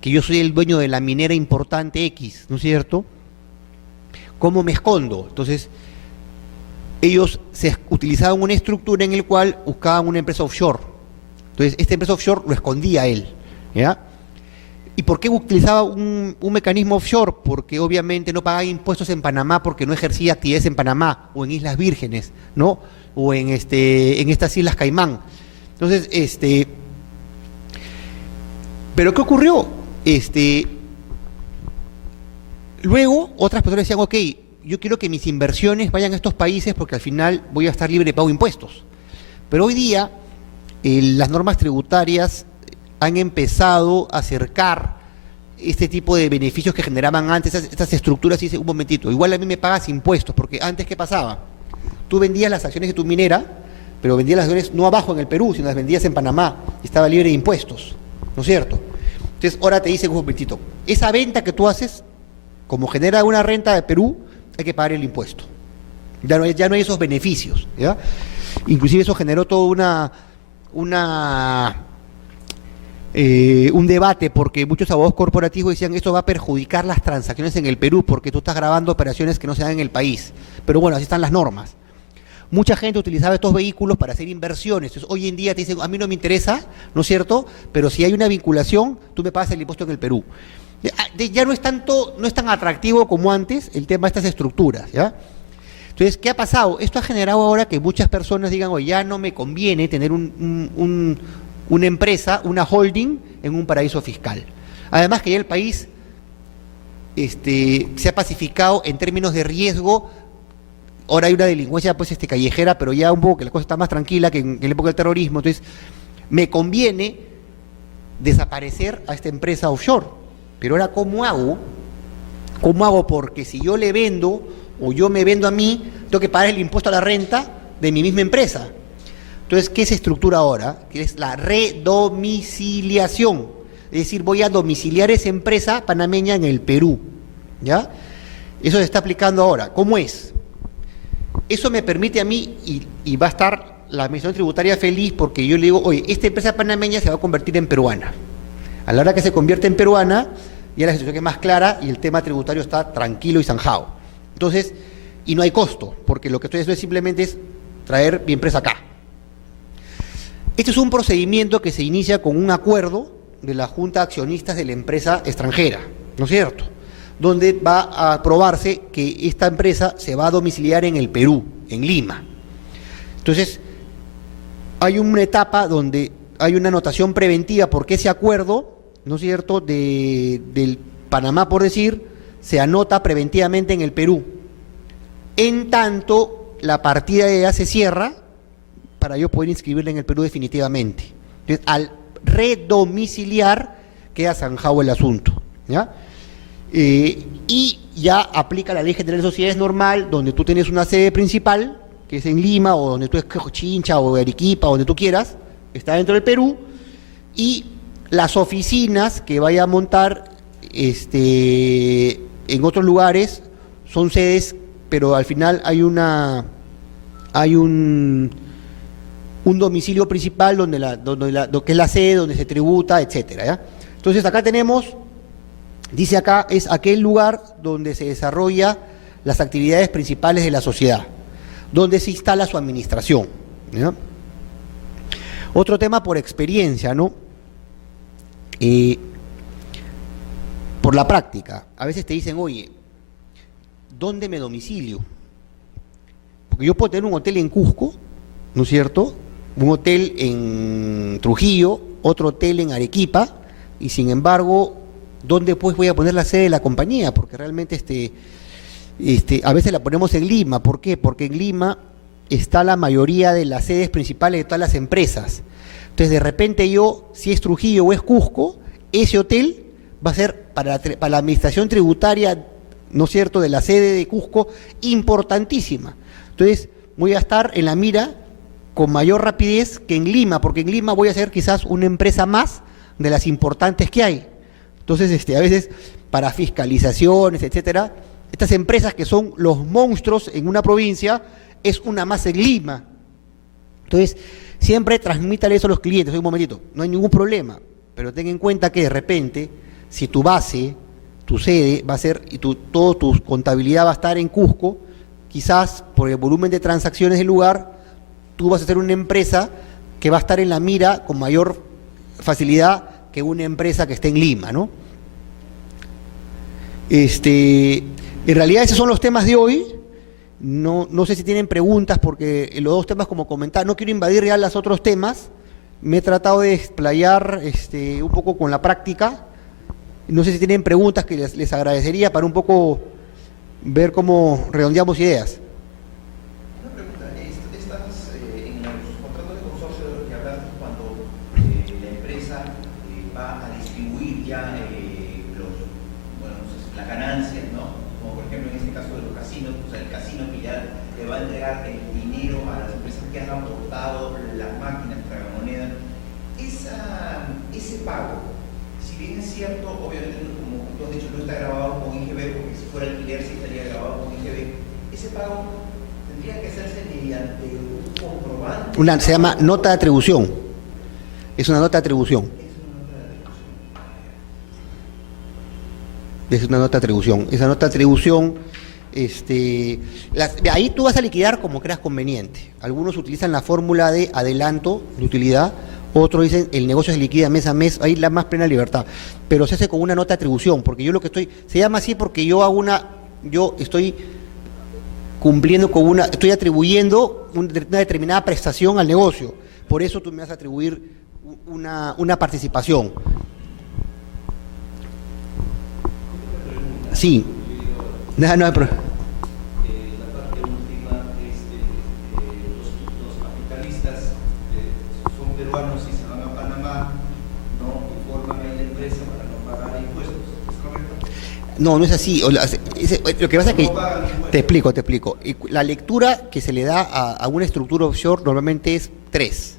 que yo soy el dueño de la minera importante X, ¿no es cierto? ¿Cómo me escondo? Entonces, ellos utilizaban una estructura en la cual buscaban una empresa offshore. Entonces, esta empresa offshore lo escondía a él, ¿ya? ¿Y por qué utilizaba un mecanismo offshore? Porque obviamente no pagaba impuestos en Panamá porque no ejercía actividades en Panamá o en Islas Vírgenes, ¿no? O en estas Islas Caimán. Entonces, ¿pero qué ocurrió? Luego, otras personas decían, ok, yo quiero que mis inversiones vayan a estos países porque al final voy a estar libre de pago de impuestos. Pero hoy día, las normas tributarias han empezado a acercar este tipo de beneficios que generaban antes estas estructuras, y dice, un momentito, igual a mí me pagas impuestos, porque antes, ¿qué pasaba? Tú vendías las acciones de tu minera, pero vendías las acciones no abajo en el Perú, sino las vendías en Panamá, y estaba libre de impuestos, ¿no es cierto? Entonces, ahora te dicen, un momentito, esa venta que tú haces, como genera una renta de Perú, hay que pagar el impuesto. Ya no hay esos beneficios, ¿ya? Inclusive eso generó toda un debate, porque muchos abogados corporativos decían esto va a perjudicar las transacciones en el Perú porque tú estás grabando operaciones que no se dan en el país. Pero bueno, así están las normas. Mucha gente utilizaba estos vehículos para hacer inversiones. Entonces, hoy en día te dicen, a mí no me interesa, ¿no es cierto? Pero si hay una vinculación, tú me pagas el impuesto en el Perú. Ya no es tan atractivo como antes el tema de estas estructuras, ¿ya? Entonces, ¿qué ha pasado? Esto ha generado ahora que muchas personas digan, oye, ya no me conviene tener una empresa, una holding en un paraíso fiscal. Además que ya el país se ha pacificado en términos de riesgo. Ahora hay una delincuencia pues callejera, pero ya un poco que la cosa está más tranquila que en la época del terrorismo. Entonces, me conviene desaparecer a esta empresa offshore. Pero ahora, ¿cómo hago? ¿Cómo hago? Porque si yo le vendo o yo me vendo a mí, tengo que pagar el impuesto a la renta de mi misma empresa. Entonces, ¿qué se estructura ahora? Que es la redomiciliación. Es decir, voy a domiciliar esa empresa panameña en el Perú, ¿ya? Eso se está aplicando ahora. ¿Cómo es? Eso me permite a mí, y va a estar la administración tributaria feliz, porque yo le digo, oye, esta empresa panameña se va a convertir en peruana. A la hora que se convierte en peruana, ya la situación es más clara y el tema tributario está tranquilo y zanjado. Entonces, y no hay costo, porque lo que estoy haciendo simplemente es traer mi empresa acá. Este es un procedimiento que se inicia con un acuerdo de la Junta de Accionistas de la empresa extranjera, ¿no es cierto?, donde va a aprobarse que esta empresa se va a domiciliar en el Perú, en Lima. Entonces, hay una etapa donde hay una anotación preventiva porque ese acuerdo, ¿no es cierto?, del Panamá, por decir, se anota preventivamente en el Perú. En tanto, la partida ya se cierra para yo poder inscribirla en el Perú definitivamente. Entonces, al redomiciliar, queda zanjado el asunto, ¿ya? Y ya aplica la Ley General de Sociedades normal, donde tú tienes una sede principal, que es en Lima, o donde tú es Chincha, o Arequipa, donde tú quieras, está dentro del Perú, y las oficinas que vaya a montar en otros lugares son sedes, pero al final hay un domicilio principal donde lo que es la sede, donde se tributa, etcétera, ¿ya? Entonces acá tenemos, dice acá, es aquel lugar donde se desarrolla las actividades principales de la sociedad, donde se instala su administración, ¿ya? Otro tema por experiencia, ¿no? Por la práctica, a veces te dicen, oye, ¿dónde me domicilio? Porque yo puedo tener un hotel en Cusco, ¿no es cierto?, un hotel en Trujillo, otro hotel en Arequipa, y sin embargo, ¿dónde pues voy a poner la sede de la compañía? Porque realmente a veces la ponemos en Lima. ¿Por qué? Porque en Lima está la mayoría de las sedes principales de todas las empresas. Entonces, de repente yo, si es Trujillo o es Cusco, ese hotel va a ser para la administración tributaria, ¿no es cierto?, de la sede de Cusco, importantísima. Entonces, voy a estar en la mira con mayor rapidez que en Lima, porque en Lima voy a ser quizás una empresa más de las importantes que hay. Entonces, a veces, para fiscalizaciones, etcétera, estas empresas que son los monstruos en una provincia, es una más en Lima. Entonces, siempre transmítale eso a los clientes. Oye, un momentito, no hay ningún problema, pero ten en cuenta que de repente, si tu base, tu sede va a ser, y toda tu contabilidad va a estar en Cusco, quizás por el volumen de transacciones del lugar, tú vas a ser una empresa que va a estar en la mira con mayor facilidad que una empresa que esté en Lima, ¿no? En realidad esos son los temas de hoy. No sé si tienen preguntas, porque los dos temas, como comentaba, no quiero invadir ya los otros temas. Me he tratado de explayar un poco con la práctica. No sé si tienen preguntas, que les agradecería para un poco ver cómo redondeamos ideas. Una pregunta, estas en los contratos de consorcio de los que hablaste, cuando la empresa va a distribuir ya las ganancias, ¿no? Como por ejemplo en este caso de los casinos, o sea, el casino que ya le va a entregar el dinero a las empresas que han aportado las máquinas, tragamonedas, ese pago, si bien es cierto, obviamente, como tú has dicho, no está grabado con IGB, porque si fuera alquiler sí estaría grabado con IGB, ese pago tendría que hacerse mediante un comprobante. Se llama nota de atribución. Es una nota de atribución. Es una nota de atribución. Esa nota de atribución, ahí tú vas a liquidar como creas conveniente. Algunos utilizan la fórmula de adelanto de utilidad, otros dicen el negocio se liquida mes a mes, ahí la más plena libertad. Pero se hace con una nota de atribución, porque yo se llama así porque yo estoy cumpliendo estoy atribuyendo una determinada prestación al negocio. Por eso tú me vas a atribuir una participación. Sí. No hay problema. La parte última es los capitalistas son peruanos y se van a Panamá, ¿no? Y forman ahí la empresa para no pagar impuestos, ¿es correcto? No, no es así. Lo que pasa es que, te explico. La lectura que se le da a una estructura offshore normalmente es 3.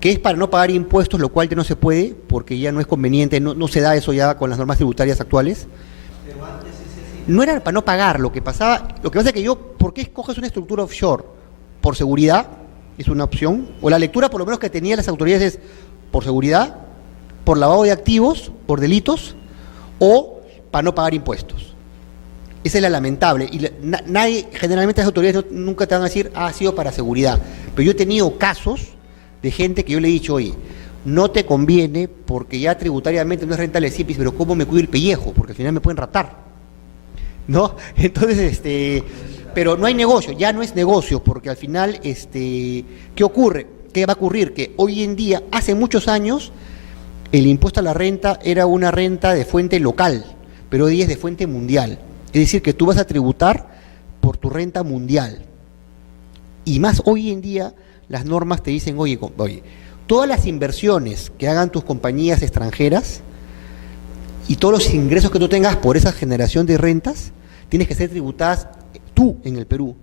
Que es para no pagar impuestos, lo cual ya no se puede, porque ya no es conveniente, no se da eso ya con las normas tributarias actuales. Pero antes ese sí. No era para no pagar, lo que pasa es que ¿por qué escoges una estructura offshore? Por seguridad, es una opción, o la lectura por lo menos que tenían las autoridades es por seguridad, por lavado de activos, por delitos, o para no pagar impuestos. Esa es la lamentable. Y nadie, generalmente las autoridades nunca te van a decir, ha sido para seguridad. Pero yo he tenido casos de gente que yo le he dicho, oye, no te conviene porque ya tributariamente no es rentable el CIPIS, pero ¿cómo me cuido el pellejo? Porque al final me pueden ratar, ¿no? Entonces, pero no hay negocio, ya no es negocio, porque al final, ¿qué ocurre? ¿Qué va a ocurrir? Que hoy en día, hace muchos años, el impuesto a la renta era una renta de fuente local, pero hoy es de fuente mundial. Es decir, que tú vas a tributar por tu renta mundial. Y más hoy en día, las normas te dicen, oye, todas las inversiones que hagan tus compañías extranjeras y todos los ingresos que tú tengas por esa generación de rentas, tienes que ser tributadas tú en el Perú.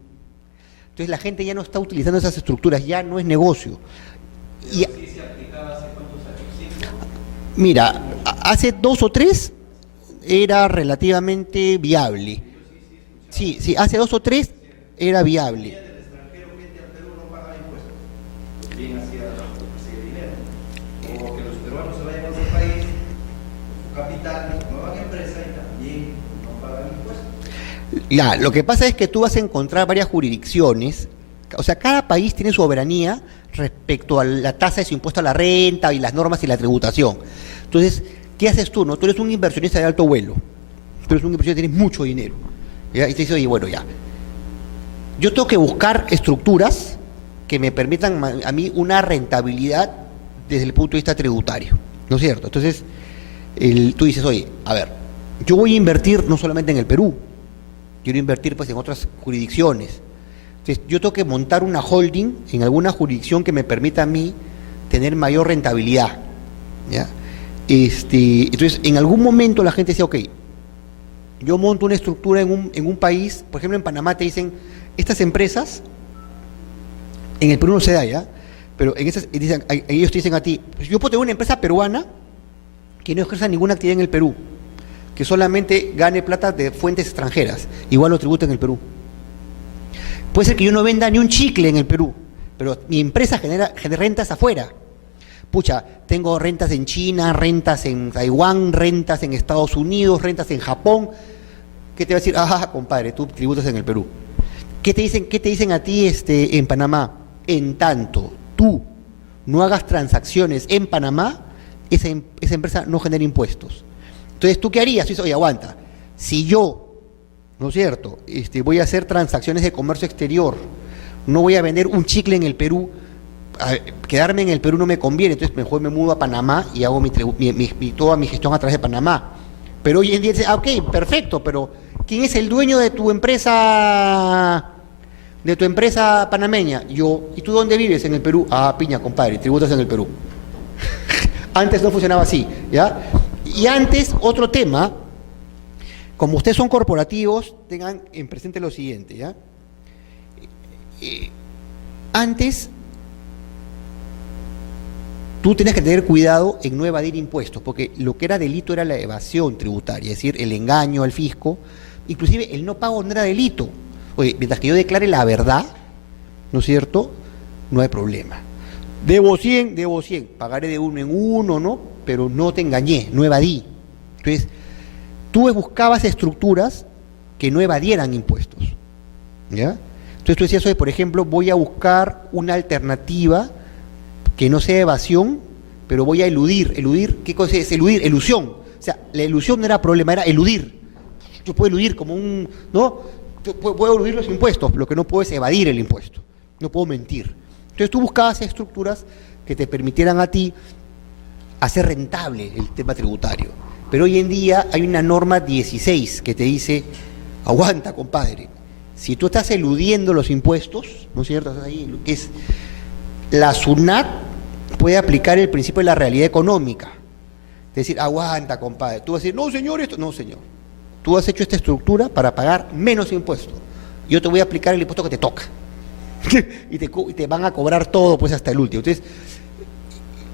Entonces la gente ya no está utilizando esas estructuras, ya no es negocio. Y, ¿Sí se aplicaba hace cuántos años? ¿5? mira, hace 2 o 3 era relativamente viable. Sí, hace 2 o 3 era viable. Del extranjero, gente al Perú no pagaba impuestos. Bien hacía dinero. O que los peruanos se vayan a otro país, con su capital, nueva empresa y también no pagan impuestos. Ya, lo que pasa es que tú vas a encontrar varias jurisdicciones, o sea, cada país tiene soberanía respecto a la tasa de su impuesto a la renta y las normas y la tributación. Entonces, ¿qué haces tú? No? Tú eres un inversionista de alto vuelo, tú eres un inversionista, tienes mucho dinero, ¿ya? Y te dices, oye, bueno, ya, yo tengo que buscar estructuras que me permitan a mí una rentabilidad desde el punto de vista tributario, ¿no es cierto? Entonces, tú dices, oye, a ver, yo voy a invertir no solamente en el Perú, quiero invertir pues en otras jurisdicciones. Entonces, yo tengo que montar una holding en alguna jurisdicción que me permita a mí tener mayor rentabilidad, ¿ya? Entonces, en algún momento la gente dice, ok, yo monto una estructura en un país, por ejemplo en Panamá te dicen, estas empresas, en el Perú no se da ya, pero en esas, ellos te dicen a ti, pues yo puedo tener una empresa peruana que no ejerza ninguna actividad en el Perú, que solamente gane plata de fuentes extranjeras, igual lo tributa en el Perú. Puede ser que yo no venda ni un chicle en el Perú, pero mi empresa genera rentas afuera. Pucha, tengo rentas en China, rentas en Taiwán, rentas en Estados Unidos, rentas en Japón. ¿Qué te va a decir? Ah, compadre, tú tributas en el Perú. ¿Qué te dicen a ti en Panamá? En tanto tú no hagas transacciones en Panamá, esa empresa no genera impuestos. Entonces, ¿tú qué harías? Tú dices, oye, aguanta, si yo, ¿no es cierto?, voy a hacer transacciones de comercio exterior, no voy a vender un chicle en el Perú, quedarme en el Perú no me conviene, entonces mejor me mudo a Panamá y hago toda mi gestión a través de Panamá. Pero hoy en día dice, ok, perfecto, pero ¿quién es el dueño de tu empresa panameña? Yo. ¿Y tú dónde vives? En el Perú. Ah, piña, compadre, tributas en el Perú. Antes no funcionaba así, ¿ya? Y antes, otro tema, como ustedes son corporativos, tengan en presente lo siguiente, ¿ya? Antes, tú tenías que tener cuidado en no evadir impuestos, porque lo que era delito era la evasión tributaria, es decir, el engaño al fisco, inclusive el no pago no era delito. Oye, mientras que yo declare la verdad, ¿no es cierto?, no hay problema. Debo 100, pagaré de uno en uno, ¿no? Pero no te engañé, no evadí. Entonces, tú buscabas estructuras que no evadieran impuestos, ¿ya? Entonces tú decías, oye, por ejemplo, voy a buscar una alternativa que no sea evasión, pero voy a eludir. ¿Eludir? ¿Qué cosa es eludir? Elusión. O sea, la elusión no era problema, era eludir. Yo puedo eludir como ¿no? Puedo eludir los impuestos, lo que no puedo es evadir el impuesto. No puedo mentir. Entonces tú buscabas estructuras que te permitieran a ti hacer rentable el tema tributario. Pero hoy en día hay una norma 16 que te dice, aguanta, compadre, si tú estás eludiendo los impuestos, ¿no es cierto? Ahí, que es la SUNAT puede aplicar el principio de la realidad económica. Es decir, aguanta, compadre. Tú vas a decir, no, señor, esto. No, señor. Tú has hecho esta estructura para pagar menos impuestos. Yo te voy a aplicar el impuesto que te toca. y te van a cobrar todo, pues, hasta el último. Entonces,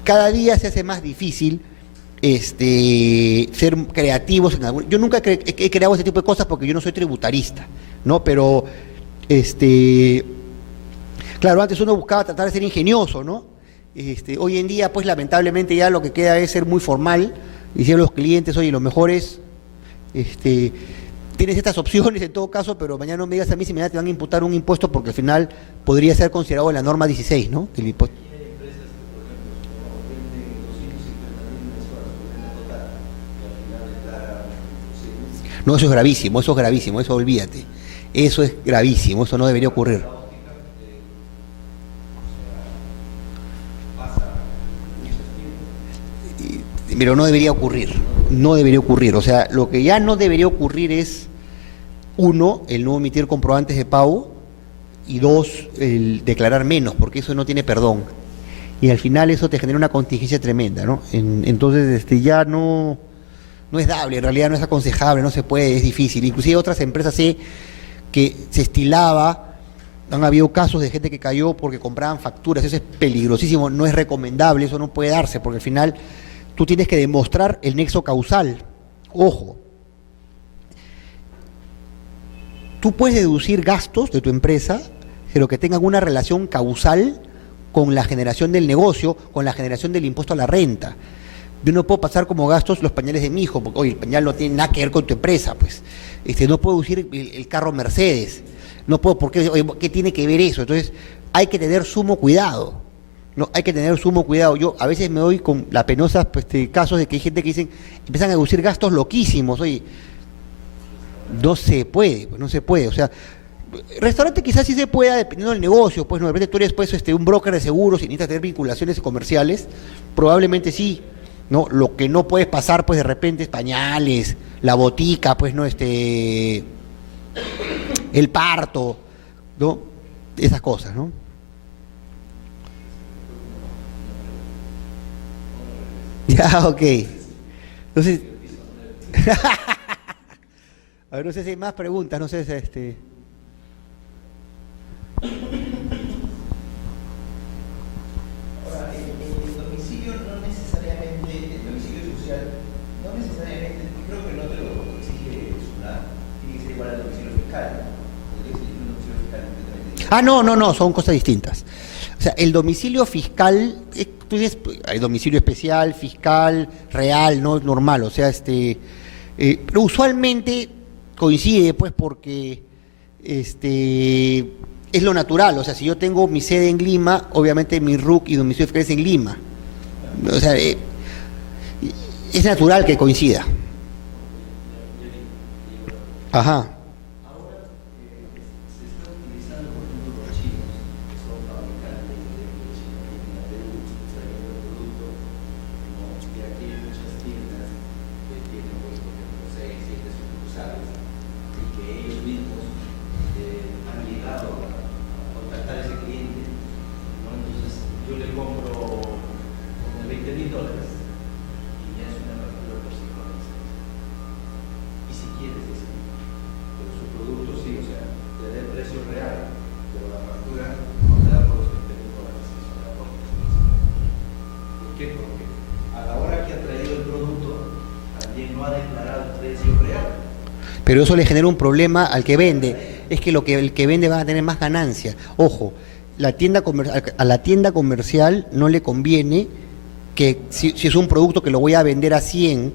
cada día se hace más difícil ser creativos en algún. Yo nunca he creado ese tipo de cosas porque yo no soy tributarista, ¿no? Pero, claro, antes uno buscaba tratar de ser ingenioso, ¿no? Hoy en día, pues, lamentablemente ya lo que queda es ser muy formal y decir a los clientes, oye, lo mejor es Tienes estas opciones en todo caso, pero mañana no me digas a mí si mañana te van a imputar un impuesto porque al final podría ser considerado en la norma 16, ¿no? Del impuesto. Hay empresas que, por ejemplo, como venden 250.000 mensuales por venta total, y al final declaran 100.000. No, eso es gravísimo, eso olvídate. Eso es gravísimo, eso no debería ocurrir. La óptica, pasa mucho tiempo. Pero no debería ocurrir, o sea, lo que ya no debería ocurrir es, uno, el no emitir comprobantes de pago, y dos, el declarar menos, porque eso no tiene perdón, y al final eso te genera una contingencia tremenda, ¿no? Entonces ya no es dable, en realidad no es aconsejable, no se puede, es difícil, inclusive otras empresas sé que se estilaba, han habido casos de gente que cayó porque compraban facturas, eso es peligrosísimo, no es recomendable, eso no puede darse, porque al final tú tienes que demostrar el nexo causal. Ojo, tú puedes deducir gastos de tu empresa, pero que tengan una relación causal con la generación del negocio, con la generación del impuesto a la renta. Yo no puedo pasar como gastos los pañales de mi hijo, porque oye, el pañal no tiene nada que ver con tu empresa, pues. No puedo deducir el carro Mercedes, no puedo, porque oye, ¿qué tiene que ver eso? Entonces, hay que tener sumo cuidado. No, hay que tener sumo cuidado. Yo a veces me doy con la penosa casos de que hay gente que dicen, empiezan a deducir gastos loquísimos. Oye, no se puede, pues no se puede. O sea, restaurante quizás sí se pueda, dependiendo del negocio, pues no, de repente tú eres pues, un broker de seguros y necesitas tener vinculaciones comerciales, probablemente sí. No, lo que no puedes pasar, pues de repente es pañales, la botica, pues no, el parto, ¿no? Esas cosas, ¿no? Ya, ok. Entonces, a ver, no sé si hay más preguntas, no sé si Ahora, el domicilio no necesariamente, el domicilio social, no necesariamente, creo que no te lo exige SUNAT, tiene que ser igual al domicilio fiscal. Podría ser un domicilio fiscal completamente diferente. no, son cosas distintas. O sea, el domicilio fiscal, tú dices, hay domicilio especial, fiscal, real, no es normal, o sea, pero usualmente coincide, pues, porque es lo natural, o sea, si yo tengo mi sede en Lima, obviamente mi RUC y domicilio fiscal es en Lima. O sea, es natural que coincida. Ajá. Ahora se está utilizando, por ejemplo, los chinos, que son fabricantes de maquinaria en Perú, trayendo el producto, ¿no? Y aquí hay muchas tiendas que tienen, pues, por ejemplo, 6, 7 sucursales, y que ellos mismos han llegado a contactar a ese cliente, ¿no? Entonces yo le compro con $20.000 y ya es una factura por 5 meses. Y si quieres decir, pero su producto sí, o sea, te da el precio real, pero la factura no te da por los $20.000, eso te da por los 15. ¿Por qué? Porque a la hora que ha traído el producto, también no ha declarado el precio real. Pero eso le genera un problema al que vende, es que el que vende va a tener más ganancia. Ojo, a la tienda comercial no le conviene que si es un producto que lo voy a vender a 100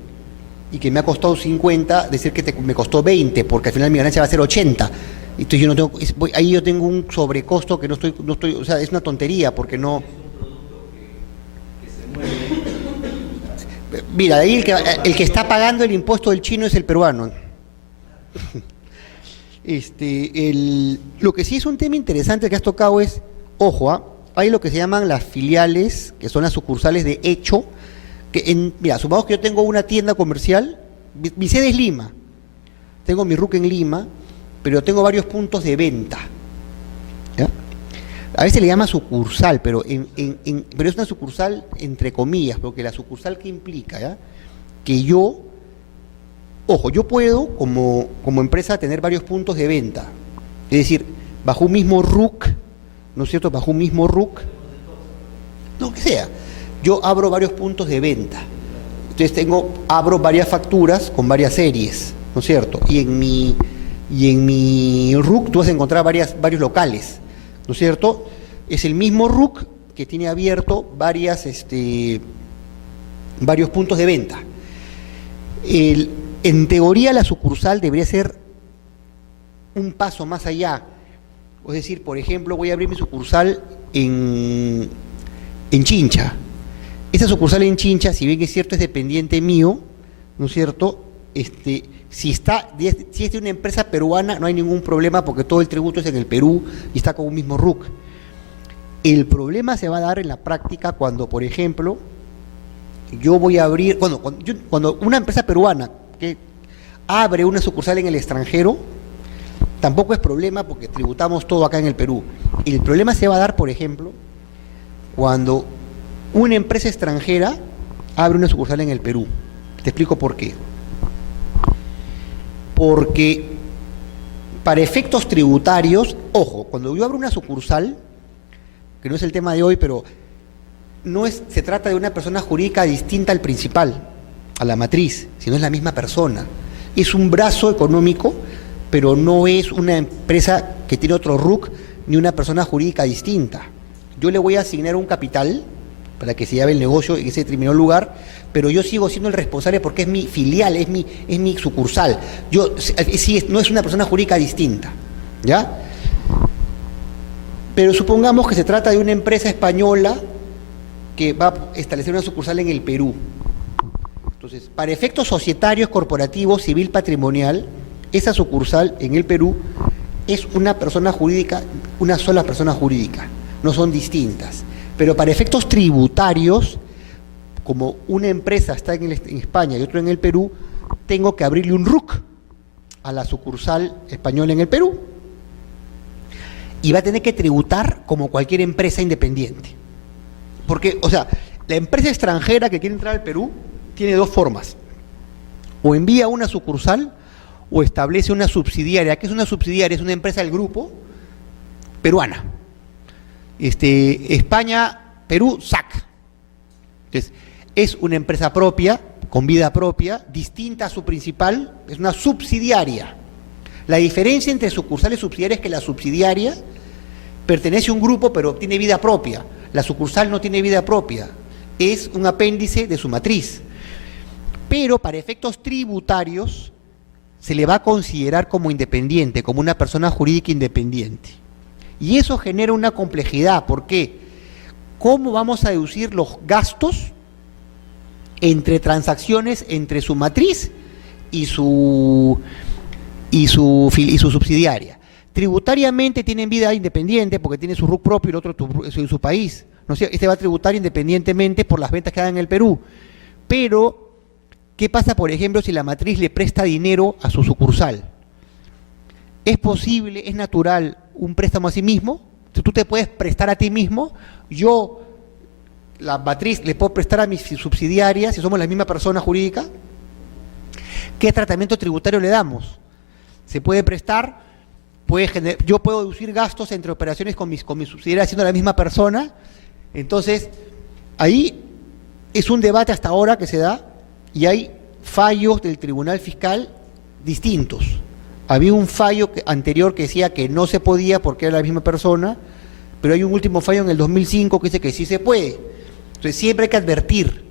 y que me ha costado 50, decir que me costó 20, porque al final mi ganancia va a ser 80. Entonces yo no tengo, ahí yo tengo un sobrecosto que no estoy, o sea, es una tontería, porque no. Que se mueve. Mira, ahí el que está pagando el impuesto del chino es el peruano. Lo que sí es un tema interesante que has tocado es, ojo, hay lo que se llaman las filiales, que son las sucursales de hecho, mira, supongamos que yo tengo una tienda comercial, mi sede es Lima, tengo mi RUC en Lima, pero tengo varios puntos de venta, ¿ya? A veces le llama sucursal, pero pero es una sucursal entre comillas, porque la sucursal que implica, ¿ya? Que yo puedo como empresa tener varios puntos de venta, es decir, bajo un mismo RUC, ¿no es cierto? Bajo un mismo RUC, no que sea, yo abro varios puntos de venta, entonces abro varias facturas con varias series, ¿no es cierto? Y en mi RUC tú vas a encontrar varios locales, ¿no es cierto? Es el mismo RUC que tiene abierto varios puntos de venta. en teoría la sucursal debería ser un paso más allá. Es decir, por ejemplo, voy a abrir mi sucursal en Chincha. Esa sucursal en Chincha, si bien es cierto, es dependiente mío, ¿no es cierto? Si es de una empresa peruana, no hay ningún problema porque todo el tributo es en el Perú y está con un mismo RUC. El problema se va a dar en la práctica cuando, por ejemplo, yo voy a abrir, cuando una empresa peruana que abre una sucursal en el extranjero, tampoco es problema porque tributamos todo acá en el Perú. El problema se va a dar, por ejemplo, cuando una empresa extranjera abre una sucursal en el Perú. Te explico por qué. Porque para efectos tributarios, ojo, cuando yo abro una sucursal, que no es el tema de hoy, pero se trata de una persona jurídica distinta al principal, a la matriz, sino es la misma persona. Es un brazo económico, pero no es una empresa que tiene otro RUC ni una persona jurídica distinta. Yo le voy a asignar un capital para que se lleve el negocio en ese determinado lugar, pero yo sigo siendo el responsable porque es mi filial, es mi sucursal. No es una persona jurídica distinta, ¿ya? Pero supongamos que se trata de una empresa española que va a establecer una sucursal en el Perú. Entonces, para efectos societarios, corporativos, civil, patrimonial, esa sucursal en el Perú es una persona jurídica, una sola persona jurídica, no son distintas. Pero para efectos tributarios, como una empresa está en España y otra en el Perú, tengo que abrirle un RUC a la sucursal española en el Perú. Y va a tener que tributar como cualquier empresa independiente. Porque, o sea, la empresa extranjera que quiere entrar al Perú tiene dos formas. O envía una sucursal o establece una subsidiaria. ¿Qué es una subsidiaria? Es una empresa del grupo peruana. España, Perú, SAC. Entonces, es una empresa propia, con vida propia, distinta a su principal, es una subsidiaria. La diferencia entre sucursal y subsidiaria es que la subsidiaria pertenece a un grupo, pero tiene vida propia. La sucursal no tiene vida propia, es un apéndice de su matriz. Pero para efectos tributarios se le va a considerar como independiente, como una persona jurídica independiente. Y eso genera una complejidad. ¿Por qué? ¿Cómo vamos a deducir los gastos entre transacciones entre su matriz y su subsidiaria? Tributariamente tienen vida independiente porque tiene su RUC propio y el otro en su país. ¿No sé? Este va a tributar independientemente por las ventas que hagan en el Perú. Pero, ¿qué pasa, por ejemplo, si la matriz le presta dinero a su sucursal? ¿Es posible, es natural un préstamo a sí mismo? Tú te puedes prestar a ti mismo, yo, la matriz, le puedo prestar a mis subsidiarias, si somos la misma persona jurídica. ¿Qué tratamiento tributario le damos? Se puede prestar, yo puedo deducir gastos entre operaciones con mis subsidiarias siendo la misma persona. Entonces, ahí es un debate hasta ahora que se da y hay fallos del Tribunal Fiscal distintos. Había un fallo anterior que decía que no se podía porque era la misma persona, pero hay un último fallo en el 2005 que dice que sí se puede. Entonces siempre hay que advertir,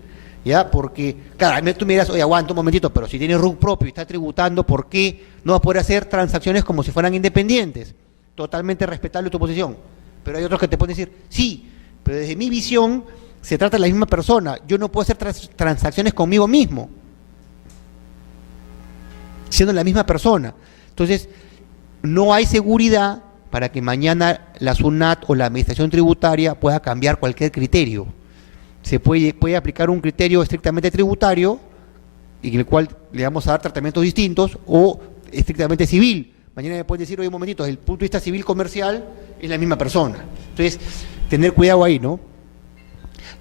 ¿ya? Porque, claro, tú me dirás, oye, aguanta un momentito, pero si tiene RUC propio y está tributando, ¿por qué no va a poder hacer transacciones como si fueran independientes? Totalmente respetable tu posición. Pero hay otros que te pueden decir, sí, pero desde mi visión se trata de la misma persona. Yo no puedo hacer transacciones conmigo mismo, siendo la misma persona. Entonces, no hay seguridad para que mañana la SUNAT o la Administración Tributaria pueda cambiar cualquier criterio. Se puede aplicar un criterio estrictamente tributario, en el cual le vamos a dar tratamientos distintos, o estrictamente civil. Mañana me pueden decir, oye, un momentito, desde el punto de vista civil comercial es la misma persona. Entonces, tener cuidado ahí, ¿no?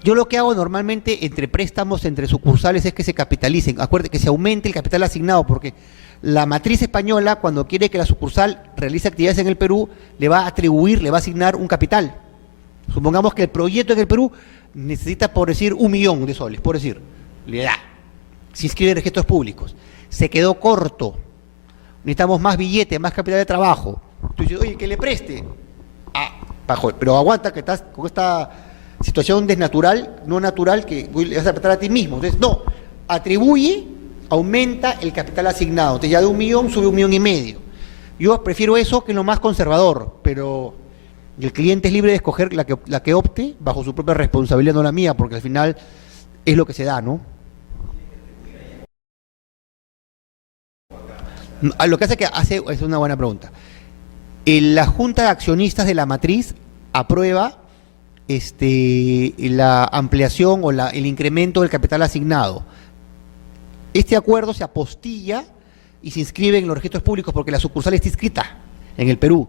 Yo lo que hago normalmente entre préstamos, entre sucursales, es que se capitalicen. Acuérdense que se aumente el capital asignado, porque la matriz española, cuando quiere que la sucursal realice actividades en el Perú, le va a atribuir, le va a asignar un capital. Supongamos que el proyecto en el Perú necesita, por decir, 1 millón de soles, por decir, le da, se inscribe en registros públicos. Se quedó corto, necesitamos más billetes, más capital de trabajo. Entonces, oye, que le preste. Pero aguanta que estás con esta situación desnatural, no natural, que le vas a prestar a ti mismo. Entonces, no, atribuye aumenta el capital asignado. Entonces ya de 1 millón sube 1,5 millones. Yo prefiero eso que lo más conservador, pero el cliente es libre de escoger la que opte bajo su propia responsabilidad, no la mía, porque al final es lo que se da, ¿no? Lo que hace es una buena pregunta. La Junta de Accionistas de la Matriz aprueba la ampliación o el incremento del capital asignado. Este acuerdo se apostilla y se inscribe en los registros públicos porque la sucursal está inscrita en el Perú.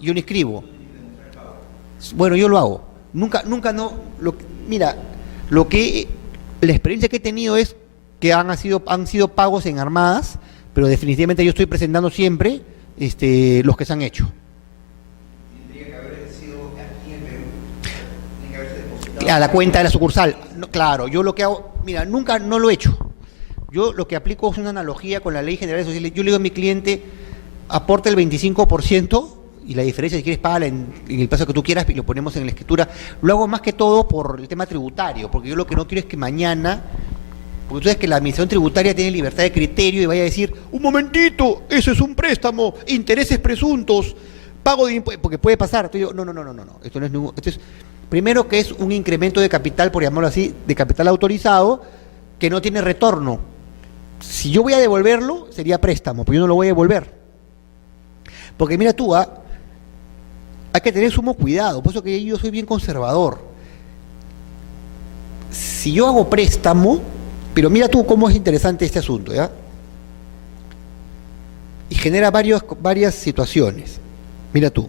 Yo no inscribo. Bueno, yo lo hago. Nunca no. Mira, la experiencia que he tenido es que han sido pagos en armadas, pero definitivamente yo estoy presentando siempre los que se han hecho. Tendría que haber sido aquí en Perú. Tiene que haberse depositado. A la cuenta de la sucursal. No, claro, yo lo que hago, mira, nunca no lo he hecho. Yo lo que aplico es una analogía con la Ley General Social. Yo le digo a mi cliente, aporta el 25% y la diferencia, si quieres, págala en el plazo que tú quieras y lo ponemos en la escritura. Lo hago más que todo por el tema tributario, porque yo lo que no quiero es que mañana, porque tú sabes que la administración tributaria tiene libertad de criterio y vaya a decir, un momentito, eso es un préstamo, intereses presuntos, pago de impuestos, porque puede pasar. Entonces yo, no, esto no es ningún, esto es, primero que es un incremento de capital, por llamarlo así, de capital autorizado, que no tiene retorno. Si yo voy a devolverlo, sería préstamo, pero yo no lo voy a devolver. Porque mira tú, hay que tener sumo cuidado, por eso que yo soy bien conservador. Si yo hago préstamo, pero mira tú cómo es interesante este asunto, ¿ya? Y genera varias situaciones. Mira tú,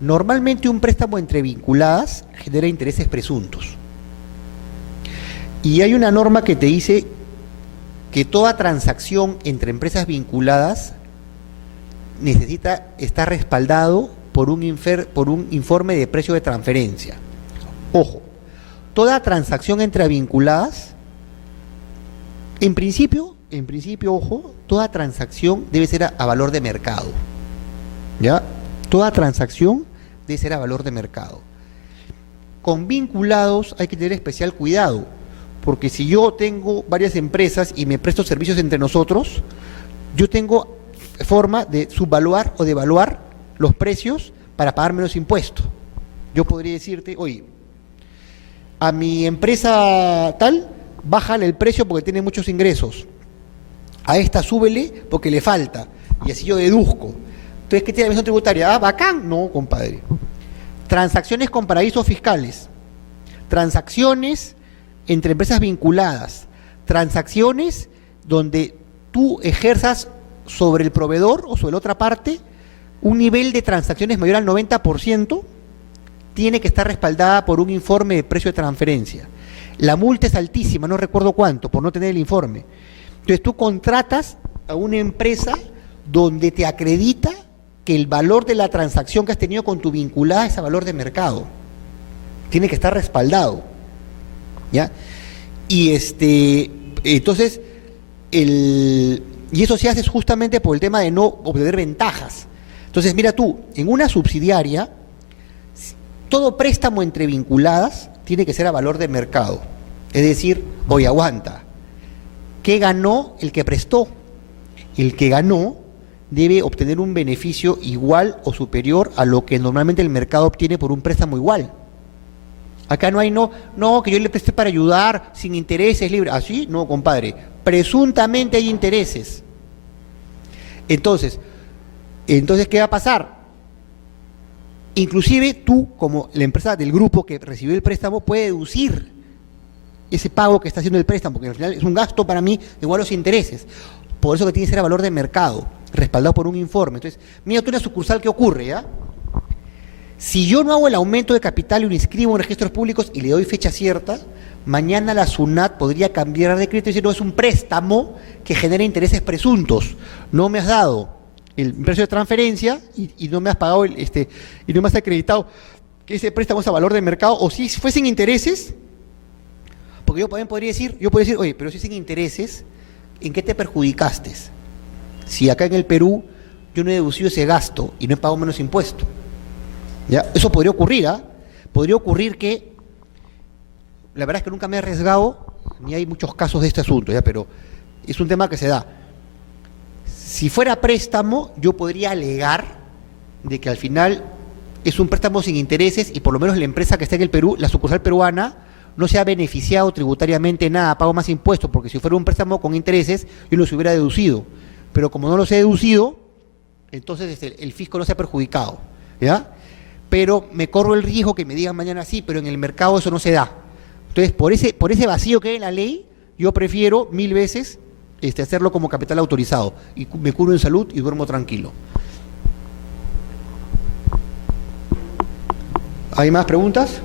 normalmente un préstamo entre vinculadas genera intereses presuntos. Y hay una norma que te dice que toda transacción entre empresas vinculadas necesita estar respaldado por un informe de precio de transferencia. Ojo, toda transacción entre vinculadas, en principio, ojo, toda transacción debe ser a valor de mercado. ¿Ya? Toda transacción debe ser a valor de mercado. Con vinculados hay que tener especial cuidado, porque si yo tengo varias empresas y me presto servicios entre nosotros, yo tengo forma de subvaluar o devaluar los precios para pagar menos impuestos. Yo podría decirte, oye, a mi empresa tal, bájale el precio porque tiene muchos ingresos. A esta súbele porque le falta. Y así yo deduzco. Entonces, ¿qué tiene la administración tributaria? Ah, bacán. No, compadre. Transacciones con paraísos fiscales. Transacciones entre empresas vinculadas. Transacciones donde tú ejerzas sobre el proveedor o sobre la otra parte un nivel de transacciones mayor al 90%, tiene que estar respaldada por un informe de precio de transferencia. La multa es altísima, no recuerdo cuánto, por no tener el informe. Entonces tú contratas a una empresa donde te acredita que el valor de la transacción que has tenido con tu vinculada es a valor de mercado. Tiene que estar respaldado. ¿Ya? Y entonces, y eso se hace justamente por el tema de no obtener ventajas. Entonces, mira tú, en una subsidiaria, todo préstamo entre vinculadas tiene que ser a valor de mercado. Es decir, oye, aguanta. ¿Qué ganó el que prestó? El que ganó debe obtener un beneficio igual o superior a lo que normalmente el mercado obtiene por un préstamo igual. Acá no hay que yo le presté para ayudar, sin intereses, libre. ¿Así? No, compadre. Presuntamente hay intereses. Entonces, ¿qué va a pasar? Inclusive tú, como la empresa del grupo que recibió el préstamo, puede deducir ese pago que está haciendo el préstamo, porque al final es un gasto para mí igual a los intereses. Por eso que tiene que ser a valor de mercado, respaldado por un informe. Entonces, mira tú una sucursal, ¿qué ocurre, ya? Si yo no hago el aumento de capital y lo inscribo en registros públicos y le doy fecha cierta, mañana la SUNAT podría cambiar de decreto y decir, no, es un préstamo que genera intereses presuntos. No me has dado el precio de transferencia y no me has pagado y no me has acreditado que ese préstamo es a valor de mercado, o si fuesen intereses, porque yo también podría decir, oye, pero si sin intereses, ¿en qué te perjudicaste? Si acá en el Perú yo no he deducido ese gasto y no he pagado menos impuestos. ¿Ya? Eso podría ocurrir, ¿ah? Podría ocurrir que, la verdad es que nunca me he arriesgado, ni hay muchos casos de este asunto, ¿ya? Pero es un tema que se da. Si fuera préstamo, yo podría alegar de que al final es un préstamo sin intereses y por lo menos la empresa que está en el Perú, la sucursal peruana, no se ha beneficiado tributariamente nada, pago más impuestos, porque si fuera un préstamo con intereses, yo los hubiera deducido. Pero como no los he deducido, entonces el fisco no se ha perjudicado, ¿ya? Pero me corro el riesgo que me digan mañana sí, pero en el mercado eso no se da. Entonces, por ese vacío que hay en la ley, yo prefiero 1000 veces hacerlo como capital autorizado. Y me curo en salud y duermo tranquilo. ¿Hay más preguntas?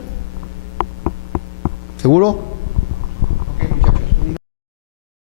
¿Seguro?